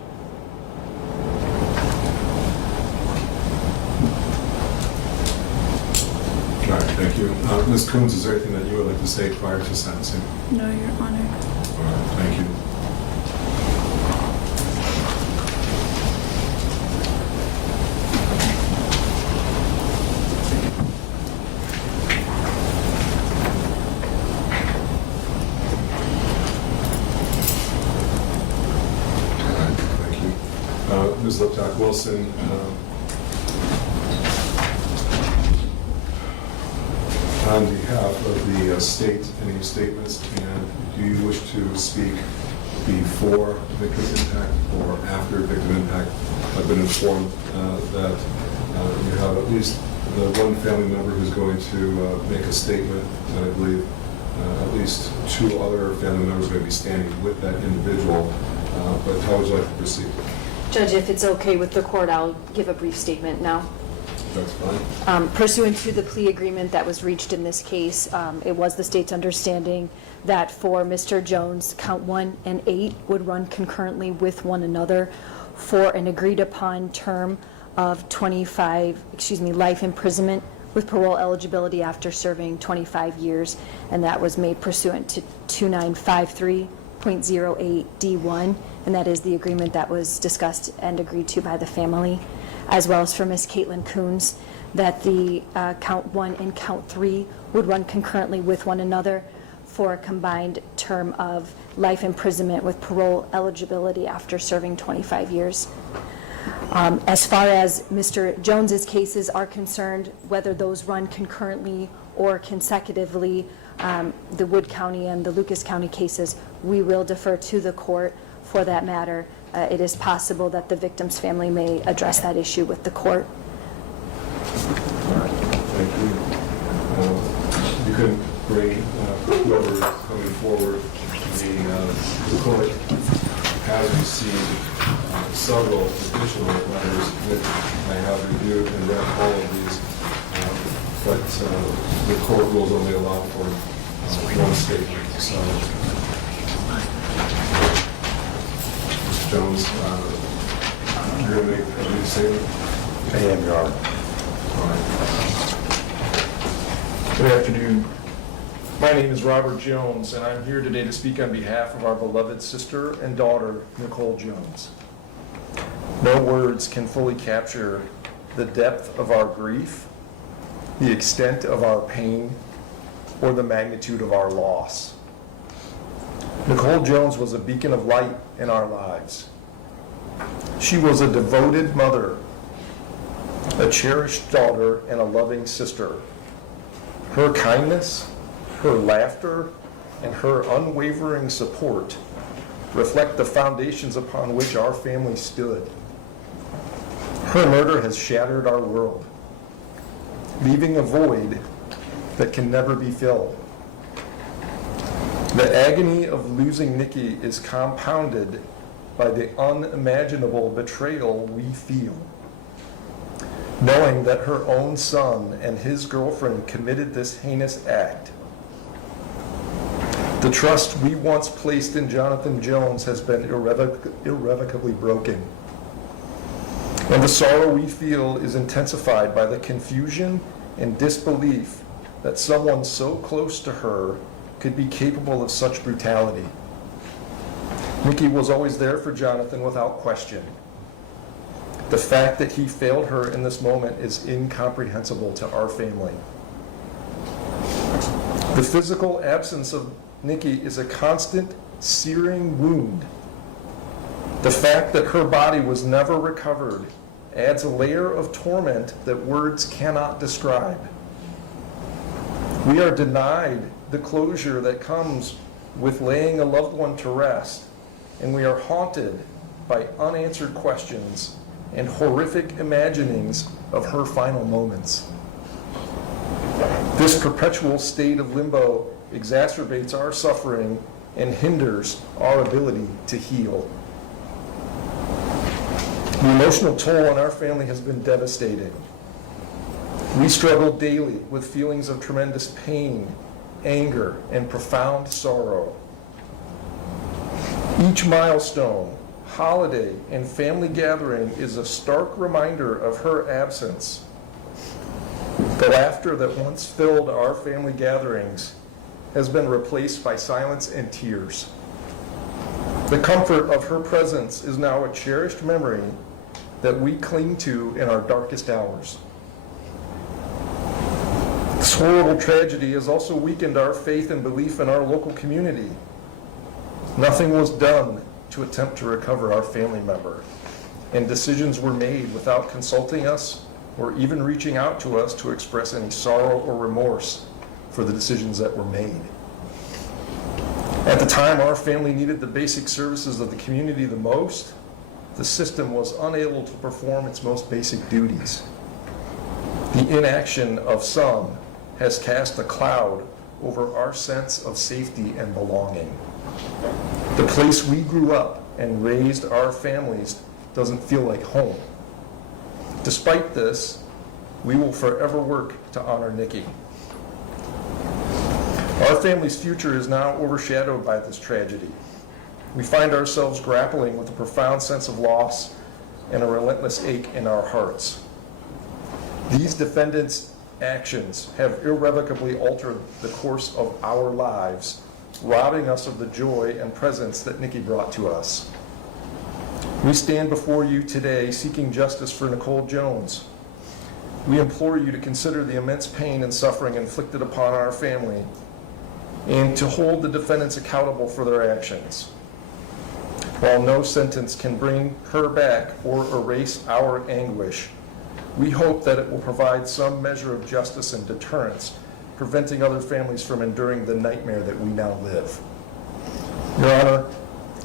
All right, thank you. Ms. Coones, is there anything that you would like to say prior to sentencing? No, Your Honor. All right, thank you. Thank you. Ms. Liptak-Wilson, on behalf of the state, any statements, and do you wish to speak before victim impact or after victim impact? I've been informed that you have at least the one family member who's going to make a statement, and I believe at least 2 other family members are going to be standing with that individual. But how would you like to proceed? Judge, if it's okay with the court, I'll give a brief statement now. That's fine. Pursuant to the plea agreement that was reached in this case, it was the state's understanding that for Mr. Jones, count 1 and 8 would run concurrently with one another for an agreed upon term of life imprisonment with parole eligibility after serving 25 years, and that was made pursuant to 2953.08D1, and that is the agreement that was discussed and agreed to by the family, as well as for Ms. Kaitlyn Coones, that the count 1 and count 3 would run concurrently with one another for a combined term of life imprisonment with parole eligibility after serving 25 years. As far as Mr. Jones's cases are concerned, whether those run concurrently or consecutively, the Wood County and the Lucas County cases, we will defer to the court for that matter. It is possible that the victim's family may address that issue with the court. Thank you. You can bring whoever coming forward. The court has received several additional letters which I have reviewed and read all of these, but the court rules only allow for one statement. So, Mr. Jones, you're going to make a brief statement? I am, Your Honor. All right. Good afternoon. My name is Robert Jones, and I'm here today to speak on behalf of our beloved sister and daughter, Nicole Jones. No words can fully capture the depth of our grief, the extent of our pain, or the magnitude of our loss. Nicole Jones was a beacon of light in our lives. She was a devoted mother, a cherished daughter, and a loving sister. Her kindness, her laughter, and her unwavering support reflect the foundations upon which our family stood. Her murder has shattered our world, leaving a void that can never be filled. The agony of losing Nikki is compounded by the unimaginable betrayal we feel, knowing that her own son and his girlfriend committed this heinous act. The trust we once placed in Jonathon Jones has been irrevocably broken. And the sorrow we feel is intensified by the confusion and disbelief that someone so close to her could be capable of such brutality. Nikki was always there for Jonathon without question. The fact that he failed her in this moment is incomprehensible to our family. The physical absence of Nikki is a constant, searing wound. The fact that her body was never recovered adds a layer of torment that words cannot describe. We are denied the closure that comes with laying a loved one to rest, and we are haunted by unanswered questions and horrific imaginings of her final moments. This perpetual state of limbo exacerbates our suffering and hinders our ability to heal. The emotional toll on our family has been devastating. We struggle daily with feelings of tremendous pain, anger, and profound sorrow. Each milestone, holiday, and family gathering is a stark reminder of her absence. The laughter that once filled our family gatherings has been replaced by silence and tears. The comfort of her presence is now a cherished memory that we cling to in our darkest hours. This horrible tragedy has also weakened our faith and belief in our local community. Nothing was done to attempt to recover our family member, and decisions were made without consulting us or even reaching out to us to express any sorrow or remorse for the decisions that were made. At the time our family needed the basic services of the community the most, the system was unable to perform its most basic duties. The inaction of some has cast a cloud over our sense of safety and belonging. The place we grew up and raised our families doesn't feel like home. Despite this, we will forever work to honor Nikki. Our family's future is now overshadowed by this tragedy. We find ourselves grappling with a profound sense of loss and a relentless ache in our hearts. These defendants' actions have irrevocably altered the course of our lives, robbing us of the joy and presence that Nikki brought to us. We stand before you today seeking justice for Nicole Jones. We implore you to consider the immense pain and suffering inflicted upon our family and to hold the defendants accountable for their actions. While no sentence can bring her back or erase our anguish, we hope that it will provide some measure of justice and deterrence, preventing other families from enduring the nightmare that we now live. Your Honor,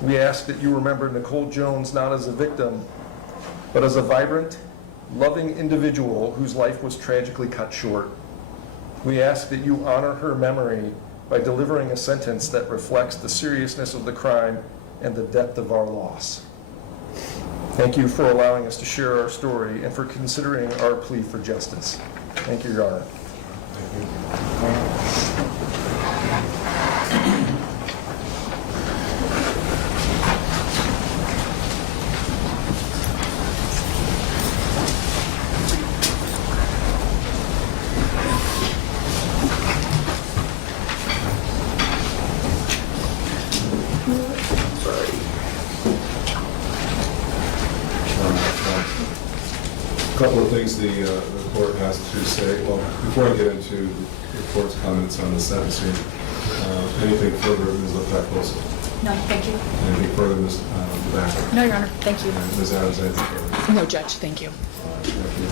we ask that you remember Nicole Jones not as a victim, but as a vibrant, loving individual whose life was tragically cut short. We ask that you honor her memory by delivering a sentence that reflects the seriousness of the crime and the depth of our loss. Thank you for allowing us to share our story and for considering our plea for justice. Thank you, Your Honor. A couple of things the court has to say. Well, before I get into the court's comments on the sentencing, anything further, Ms. Lepekos? No, thank you. Anything further, Ms. Backer? No, Your Honor, thank you. And Ms. Adams, anything further? No, Judge, thank you. All right, thank you.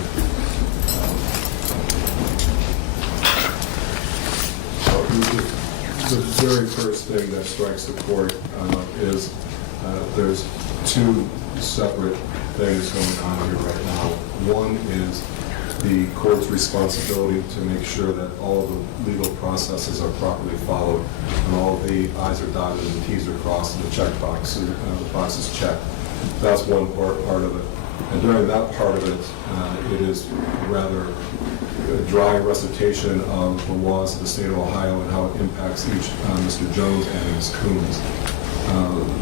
The very first thing that strikes the court is there's two separate things going on here right now. One is the court's responsibility to make sure that all of the legal processes are properly followed and all of the I's are dotted and T's are crossed and the checkbox the box is checked. That's one part of it. And during that part of it, it is rather a dry recitation of the laws of the state of Ohio and how it impacts each Mr. Jones and Ms. Coones.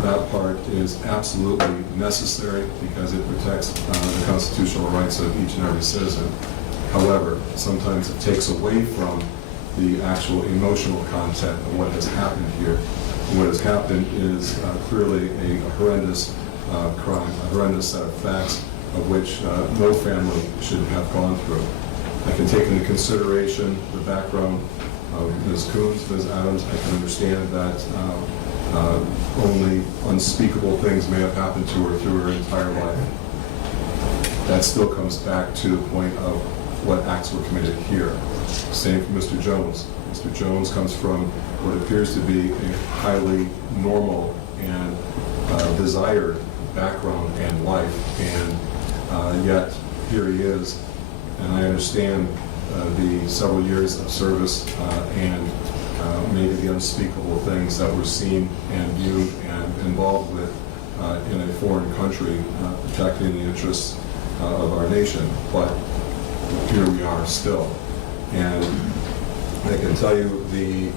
That part is absolutely necessary because it protects the constitutional rights of each and every citizen. However, sometimes it takes away from the actual emotional content of what has happened here. And what has happened is clearly a horrendous crime, a horrendous set of facts of which no family should have gone through. I can take into consideration the background of Ms. Coones, Ms. Adams. I can understand that only unspeakable things may have happened to her through her entire life. That still comes back to the point of what acts were committed here. Same for Mr. Jones. Mr. Jones comes from what appears to be a highly normal and desired background and life, and yet here he is. And I understand the several years of service and maybe the unspeakable things that were seen and viewed and involved with in a foreign country, protecting the interests of our nation. But here we are still. And I can tell you the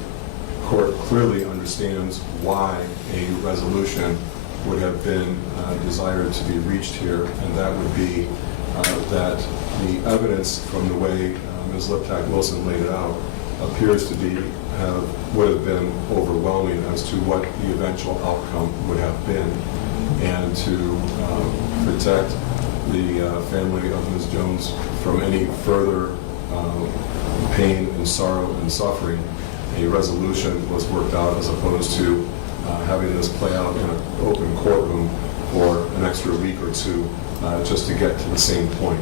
court clearly understands why a resolution would have been desired to be reached here, and that would be that the evidence from the way Ms. Liptak-Wilson laid it out appears to be would have been overwhelming as to what the eventual outcome would have been, and to protect the family of Ms. Jones from any further pain and sorrow and suffering. A resolution was worked out as opposed to having this play out in an open courtroom for an extra week or two just to get to the same point.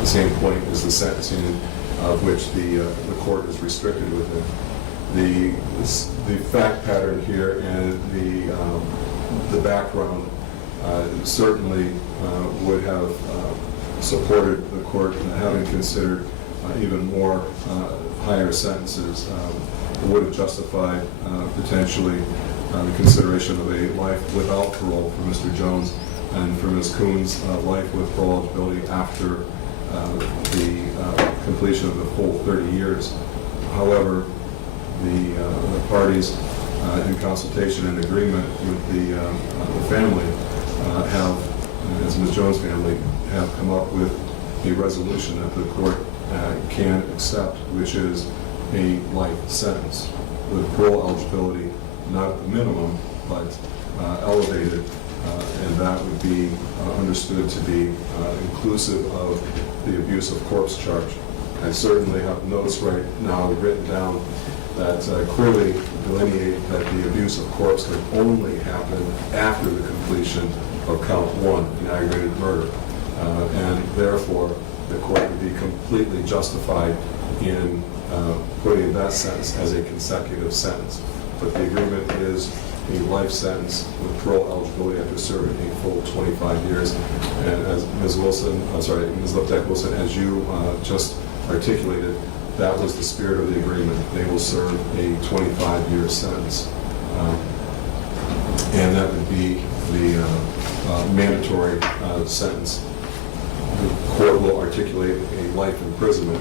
The same point is the sentencing of which the court is restricted within. The fact pattern here and the background certainly would have supported the court in having considered even more higher sentences. It would have justified potentially the consideration of a life without parole for Mr. Jones, and for Ms. Coones, life with parole eligibility after the completion of the full 30 years. However, the parties in consultation and agreement with the family have, as Ms. Jones' family, have come up with a resolution that the court can accept, which is a life sentence with parole eligibility not at the minimum, but elevated, and that would be understood to be inclusive of the abuse of corpse charge. I certainly have notes right now written down that clearly delineate that the abuse of corpse could only happen after the completion of count 1 in aggravated murder, and therefore the court would be completely justified in putting that sentence as a consecutive sentence. But the agreement is a life sentence with parole eligibility after serving a full 25 years. And as Ms. Liptak-Wilson, as you just articulated, that was the spirit of the agreement. They will serve a 25-year sentence. And that would be the mandatory sentence. The court will articulate a life imprisonment,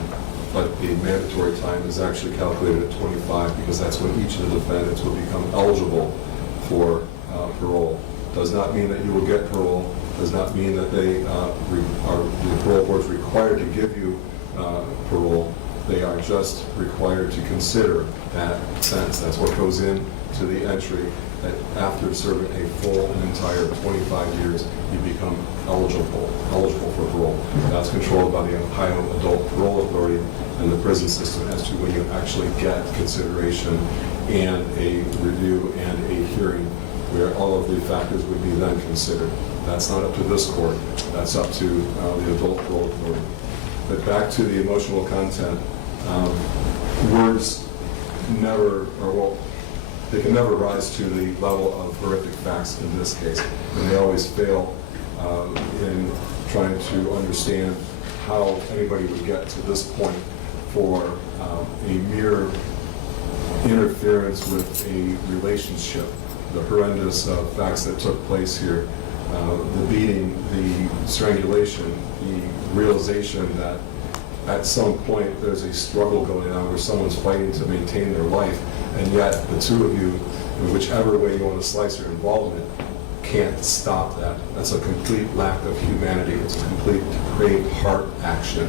but the mandatory time is actually calculated at 25 because that's when each of the defendants will become eligible for parole. Does not mean that you will get parole. Does not mean that the parole board is required to give you parole. They are just required to consider that sentence. That's what goes into the entry, that after serving a full and entire 25 years, you become eligible for parole. That's controlled by the Ohio Adult Parole Authority and the prison system as to when you actually get consideration and a review and a hearing where all of the factors would be then considered. That's not up to this court. That's up to the Adult Parole Authority. But back to the emotional content, words never, they can never rise to the level of horrific facts in this case, and they always fail in trying to understand how anybody would get to this point for a mere interference with a relationship. The horrendous facts that took place here, the beating, the strangulation, the realization that at some point there's a struggle going on where someone's fighting to maintain their life, and yet the two of you, in whichever way you want to slice your involvement, can't stop that. That's a complete lack of humanity. It's a complete brave heart action.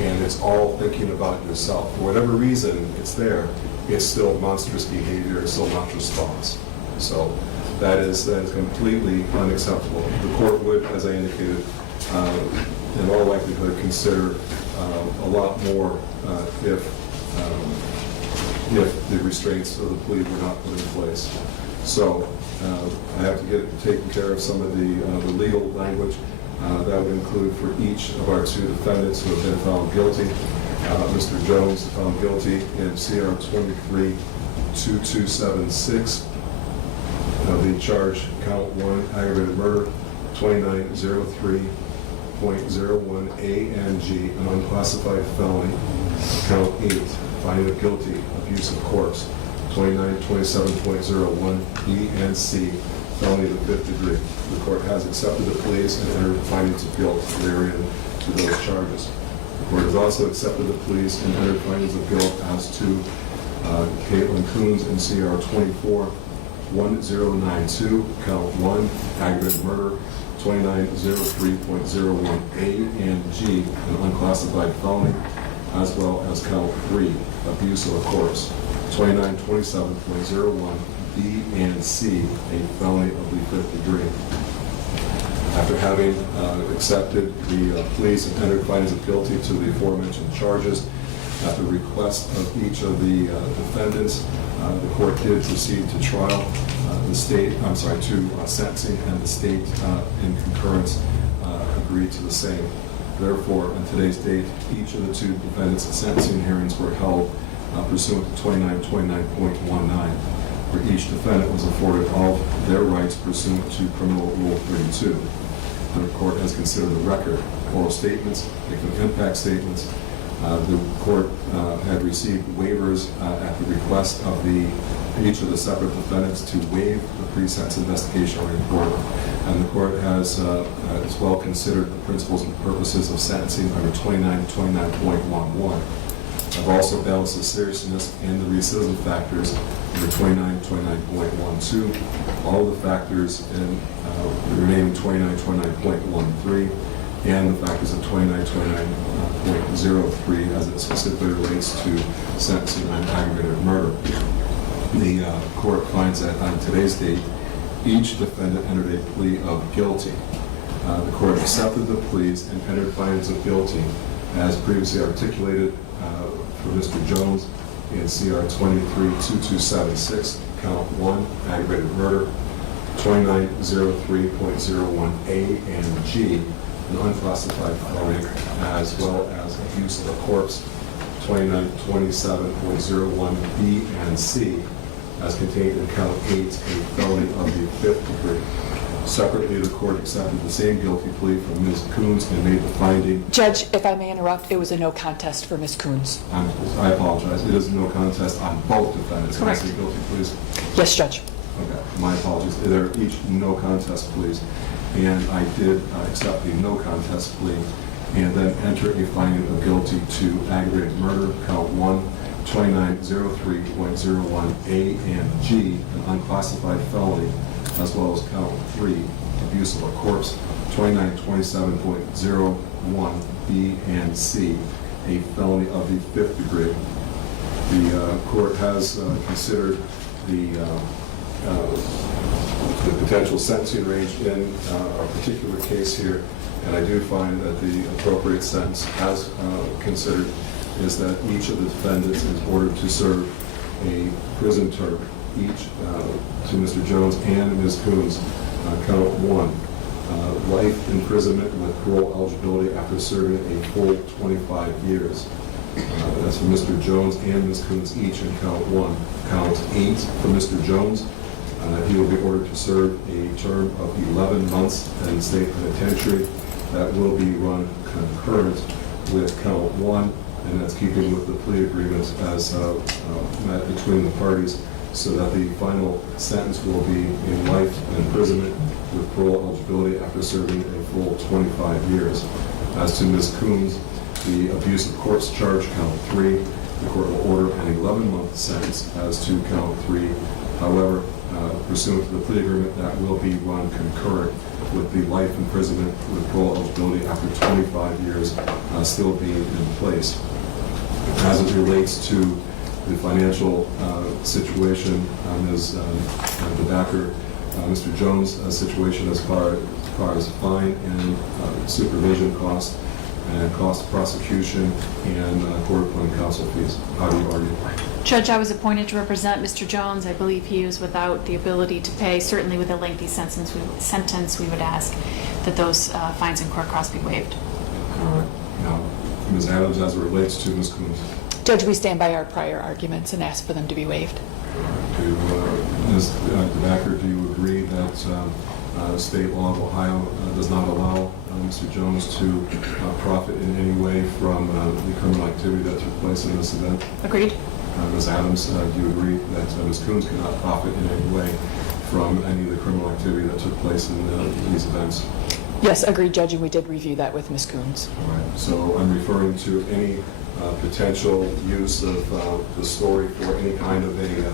and it's all thinking about yourself. For whatever reason it's there, it's still monstrous behavior, it's still monstrous thoughts. So that is completely unacceptable. The court would, as I indicated, in all likelihood consider a lot more if the restraints of the plea were not put in place. So I have to get taken care of some of the legal language. That would include for each of our two defendants who have been found guilty. Mr. Jones found guilty in CR 23-2276 of the charge count 1 aggravated murder, 2903.01 A and G, an unclassified felony, count 8, finding of guilty, abuse of corpse, 2927.01 B and C, felony of the 5th degree. The court has accepted the pleas and entered findings of guilt therein to those charges. The court has also accepted the pleas and entered findings of guilt as to Kaitlyn Coones in CR 24-1092, count 1, aggravated murder, 2903.01 A and G, an unclassified felony, as well as count 3, abuse of a corpse, 2927.01 B and C, a felony of the 5th degree. After having accepted the pleas and entered findings of guilty to the aforementioned charges, at the request of each of the defendants, the court did proceed to trial. To sentencing, and the state in concurrence agreed to the same. Therefore, on today's date, each of the two defendants' sentencing hearings were held pursuant to 2929.19, where each defendant was afforded all their rights pursuant to Criminal Rule 32. The court has considered the record, oral statements, victim impact statements. The court had received waivers at the request of each of the separate defendants to waive the pre-sentence investigation report. And the court has as well considered the principles and purposes of sentencing under 2929.11. I've also balanced the seriousness and the recidivism factors under 2929.12, all of the factors in the remaining 2929.13, and the factors of 2929.03 as it specifically relates to sentencing on aggravated murder. The court finds that on today's date, each defendant entered a plea of guilty. The court accepted the pleas and entered findings of guilty as previously articulated for Mr. Jones in CR 23-2276, count 1, aggravated murder, 2903.01 A and G, an unclassified felony, as well as abuse of a corpse, 2927.01 B and C, as contained in count 8, a felony of the 5th degree. Separately, the court accepted the same guilty plea from Ms. Coones and made the finding. Judge, if I may interrupt, it was a no contest for Ms. Coones. I apologize. It is a no contest on both defendants. Correct. Can I say guilty pleas? Yes, Judge. Okay, my apologies. They're each no contest pleas. And I did accept the no contest plea and then enter a finding of guilty to aggravated murder, count 1, 2903.01 A and G, an unclassified felony, as well as count 3, abuse of a corpse, 2927.01 B and C, a felony of the 5th degree. The court has considered the potential sentencing range in our particular case here, and I do find that the appropriate sentence as considered is that each of the defendants is ordered to serve a prison term, each to Mr. Jones and Ms. Coones, count 1, life imprisonment with parole eligibility after serving a full 25 years. That's for Mr. Jones and Ms. Coones each in count 1. Count 8 for Mr. Jones. He will be ordered to serve a term of 11 months in state penitentiary. That will be run concurrent with count 1, and that's keeping with the plea agreements as met between the parties, so that the final sentence will be in life imprisonment with parole eligibility after serving a full 25 years. As to Ms. Coones, the abuse of corpse charge, count 3, the court will order an 11-month sentence as to count 3. However, pursuant to the plea agreement that will be run concurrent with the life imprisonment with parole eligibility after 25 years still being in place. As it relates to the financial situation, Ms. DeBacker, Mr. Jones' situation as far as fine and supervision costs and cost of prosecution and court-appointed counsel fees. How do you argue? Judge, I was appointed to represent Mr. Jones. I believe he is without the ability to pay. Certainly with a lengthy sentence, we would ask that those fines and court costs be waived. All right. Now, Ms. Adams, as it relates to Ms. Coones. Judge, we stand by our prior arguments and ask for them to be waived. Ms. DeBacker, do you agree that state law of Ohio does not allow Mr. Jones to profit in any way from the criminal activity that took place in this event? Agreed? Ms. Adams, do you agree that Ms. Coones cannot profit in any way from any of the criminal activity that took place in these events? Yes, agreed, Judge, and we did review that with Ms. Coones. All right. So I'm referring to any potential use of the story for any kind of a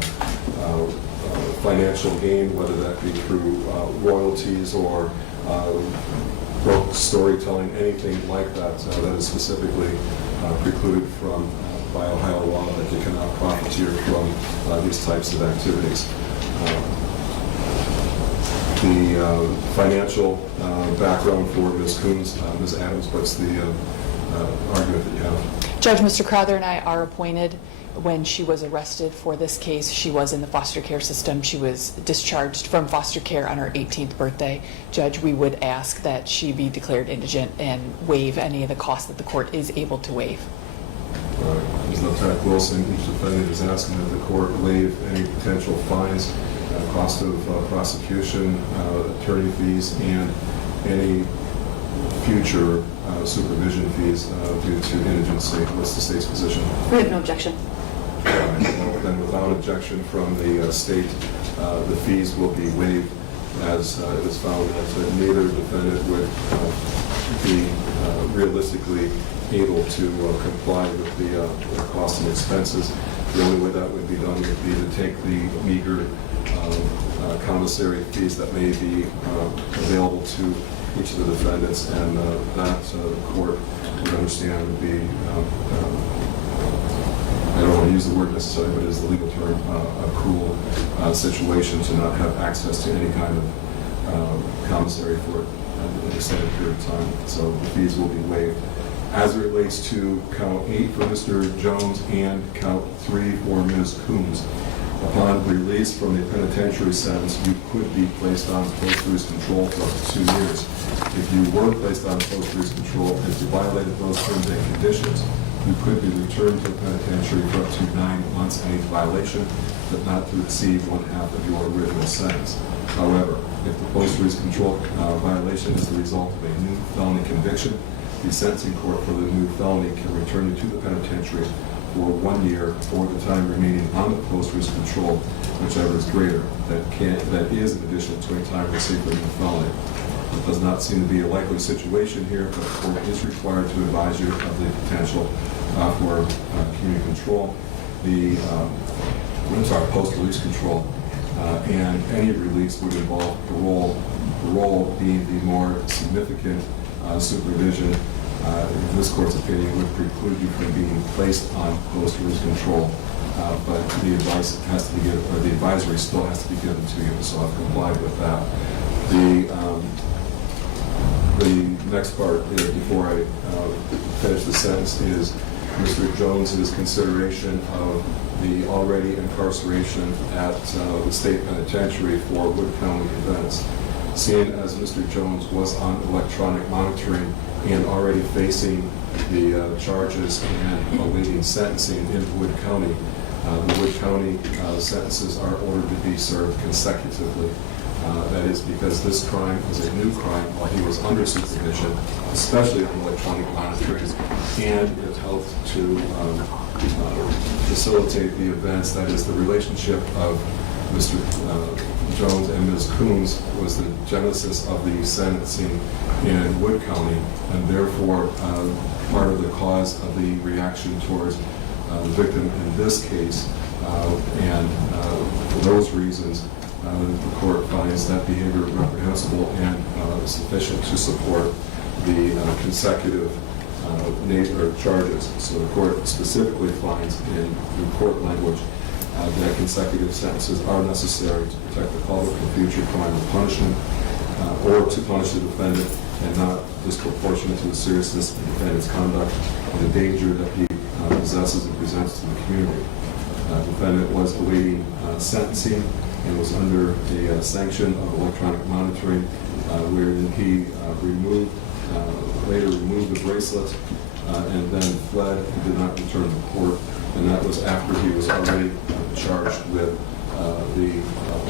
financial gain, whether that be through royalties or book storytelling, anything like that, that is specifically precluded from by Ohio law, that they cannot profiteer from these types of activities. The financial background for Ms. Coones, Ms. Adams, what's the argument that you have? Judge, Mr. Crowther and I are appointed. When she was arrested for this case, she was in the foster care system. She was discharged from foster care on her 18th birthday. Judge, we would ask that she be declared indigent and waive any of the costs that the court is able to waive. Ms. Lieutenant Wilson, each defendant is asking that the court waive any potential fines, cost of prosecution, attorney fees, and any future supervision fees due to indigency. What's the state's position? We have no objection. Then without objection from the state, the fees will be waived, as it was found that neither defendant would be realistically able to comply with the costs and expenses. The only way that would be done would be to take the meager commissary fees that may be available to each of the defendants, and that the court would understand would be, I don't want to use the word necessarily, but it is the legal term, a cruel situation to not have access to any kind of commissary for an extended period of time. So the fees will be waived. As it relates to count 8 for Mr. Jones and count 3 for Ms. Coones, upon release from the penitentiary sentence, you could be placed on post-release control for up to 2 years. If you were placed on post-release control and you violated those terms and conditions, you could be returned to the penitentiary for up to 9 months in each violation, but not to exceed 1/2 of your original sentence. However, if the post-release control violation is the result of a new felony conviction, the sentencing court for the new felony can return you to the penitentiary for 1 year for the time remaining on the post-release control, whichever is greater. That is in addition to any time received for the new felony. It does not seem to be a likely situation here, but the court is required to advise you of the potential for community control, post-release control, and any release would involve parole being the more significant supervision. In this court's opinion, would preclude you from being placed on post-release control, but the advice has to be given, or the advisory still has to be given to you, so I've complied with that. The next part, before I finish the sentence, is Mr. Jones's consideration of the already incarceration at the state penitentiary for Wood County events. Seeing as Mr. Jones was on electronic monitoring and already facing the charges and awaiting sentencing in Wood County, the Wood County sentences are ordered to be served consecutively. That is because this crime is a new crime while he was under supervision, especially on electronic monitoring, and it helped to facilitate the events. That is, the relationship of Mr. Jones and Ms. Coones was the genesis of the sentencing in Wood County, and therefore part of the cause of the reaction towards the victim in this case. And for those reasons, the court finds that behavior reprehensible and sufficient to support the consecutive nature of charges. So the court specifically finds in court language that consecutive sentences are necessary to protect the public from future crime or punishment, or to punish the defendant and not disproportionate to the seriousness of the defendant's conduct and the danger that he possesses and presents to the community. The defendant was awaiting sentencing and was under a sanction of electronic monitoring, wherein he later removed the bracelet and then fled and did not return to court. And that was after he was already charged with the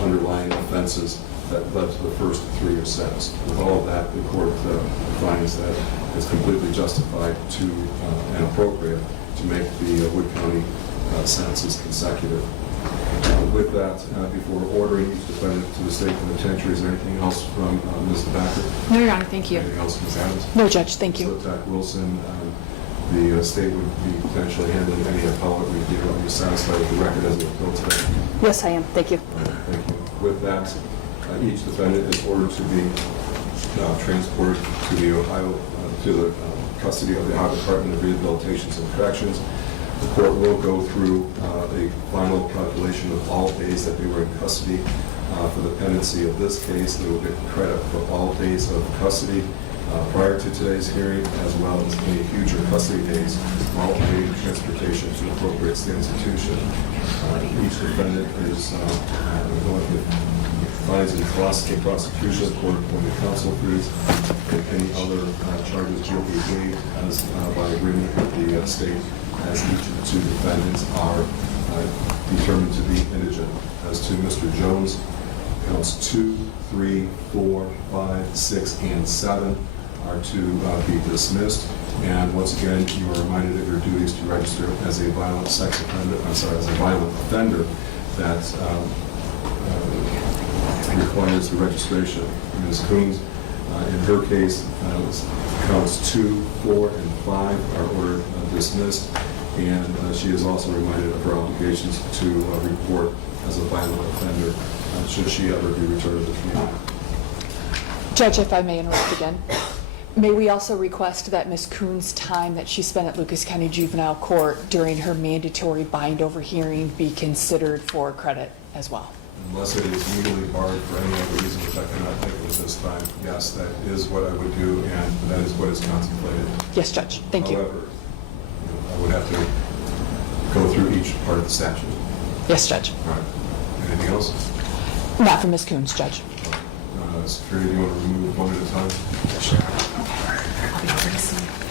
underlying offenses that led to the first 3-year sentence. With all of that, the court finds that it's completely justified to and appropriate to make the Wood County sentences consecutive. With that, before ordering each defendant to the state penitentiary, is there anything else from Ms. Backer? No, Your Honor, thank you. Anything else, Ms. Adams? No, Judge, thank you. So, Zach Wilson, the state would be potentially handling any appellate review. Are you satisfied with the record as it built today? Yes, I am. Thank you. Thank you. With that, each defendant is ordered to be transported to the Ohio, to the custody of the Ohio Department of Rehabilitation and Corrections. The court will go through a final calculation of all days that they were in custody. For the pendency of this case, they will get credit for all days of custody prior to today's hearing, as well as any future custody days, all paid transportation to appropriate state institution. Each defendant is going to fines and costs of prosecution, court-appointed counsel fees, and any other charges will be waived as by agreement with the state, as each of the 2 defendants are determined to be indigent. As to Mr. Jones, counts 2, 3, 4, 5, 6, and 7 are to be dismissed. And once again, you are reminded of your duties to register as a violent sex offender, as a violent offender that requires the registration. Ms. Coones, in her case, counts 2, 4, and 5 are ordered dismissed, and she is also reminded of her obligations to report as a violent offender should she ever be returned to the community. Judge, if I may interrupt again. May we also request that Ms. Coones' time that she spent at Lucas County Juvenile Court during her mandatory bind-over hearing be considered for credit as well? Unless it is legally barred for any other reason, which I cannot think of at this time, yes, that is what I would do, and that is what is contemplated. Yes, Judge. Thank you. However, I would have to go through each part of the statute. Yes, Judge. All right. Anything else? Not for Ms. Coones, Judge. Security, do you want to remove one at a time? Sure. I'll be over to see you.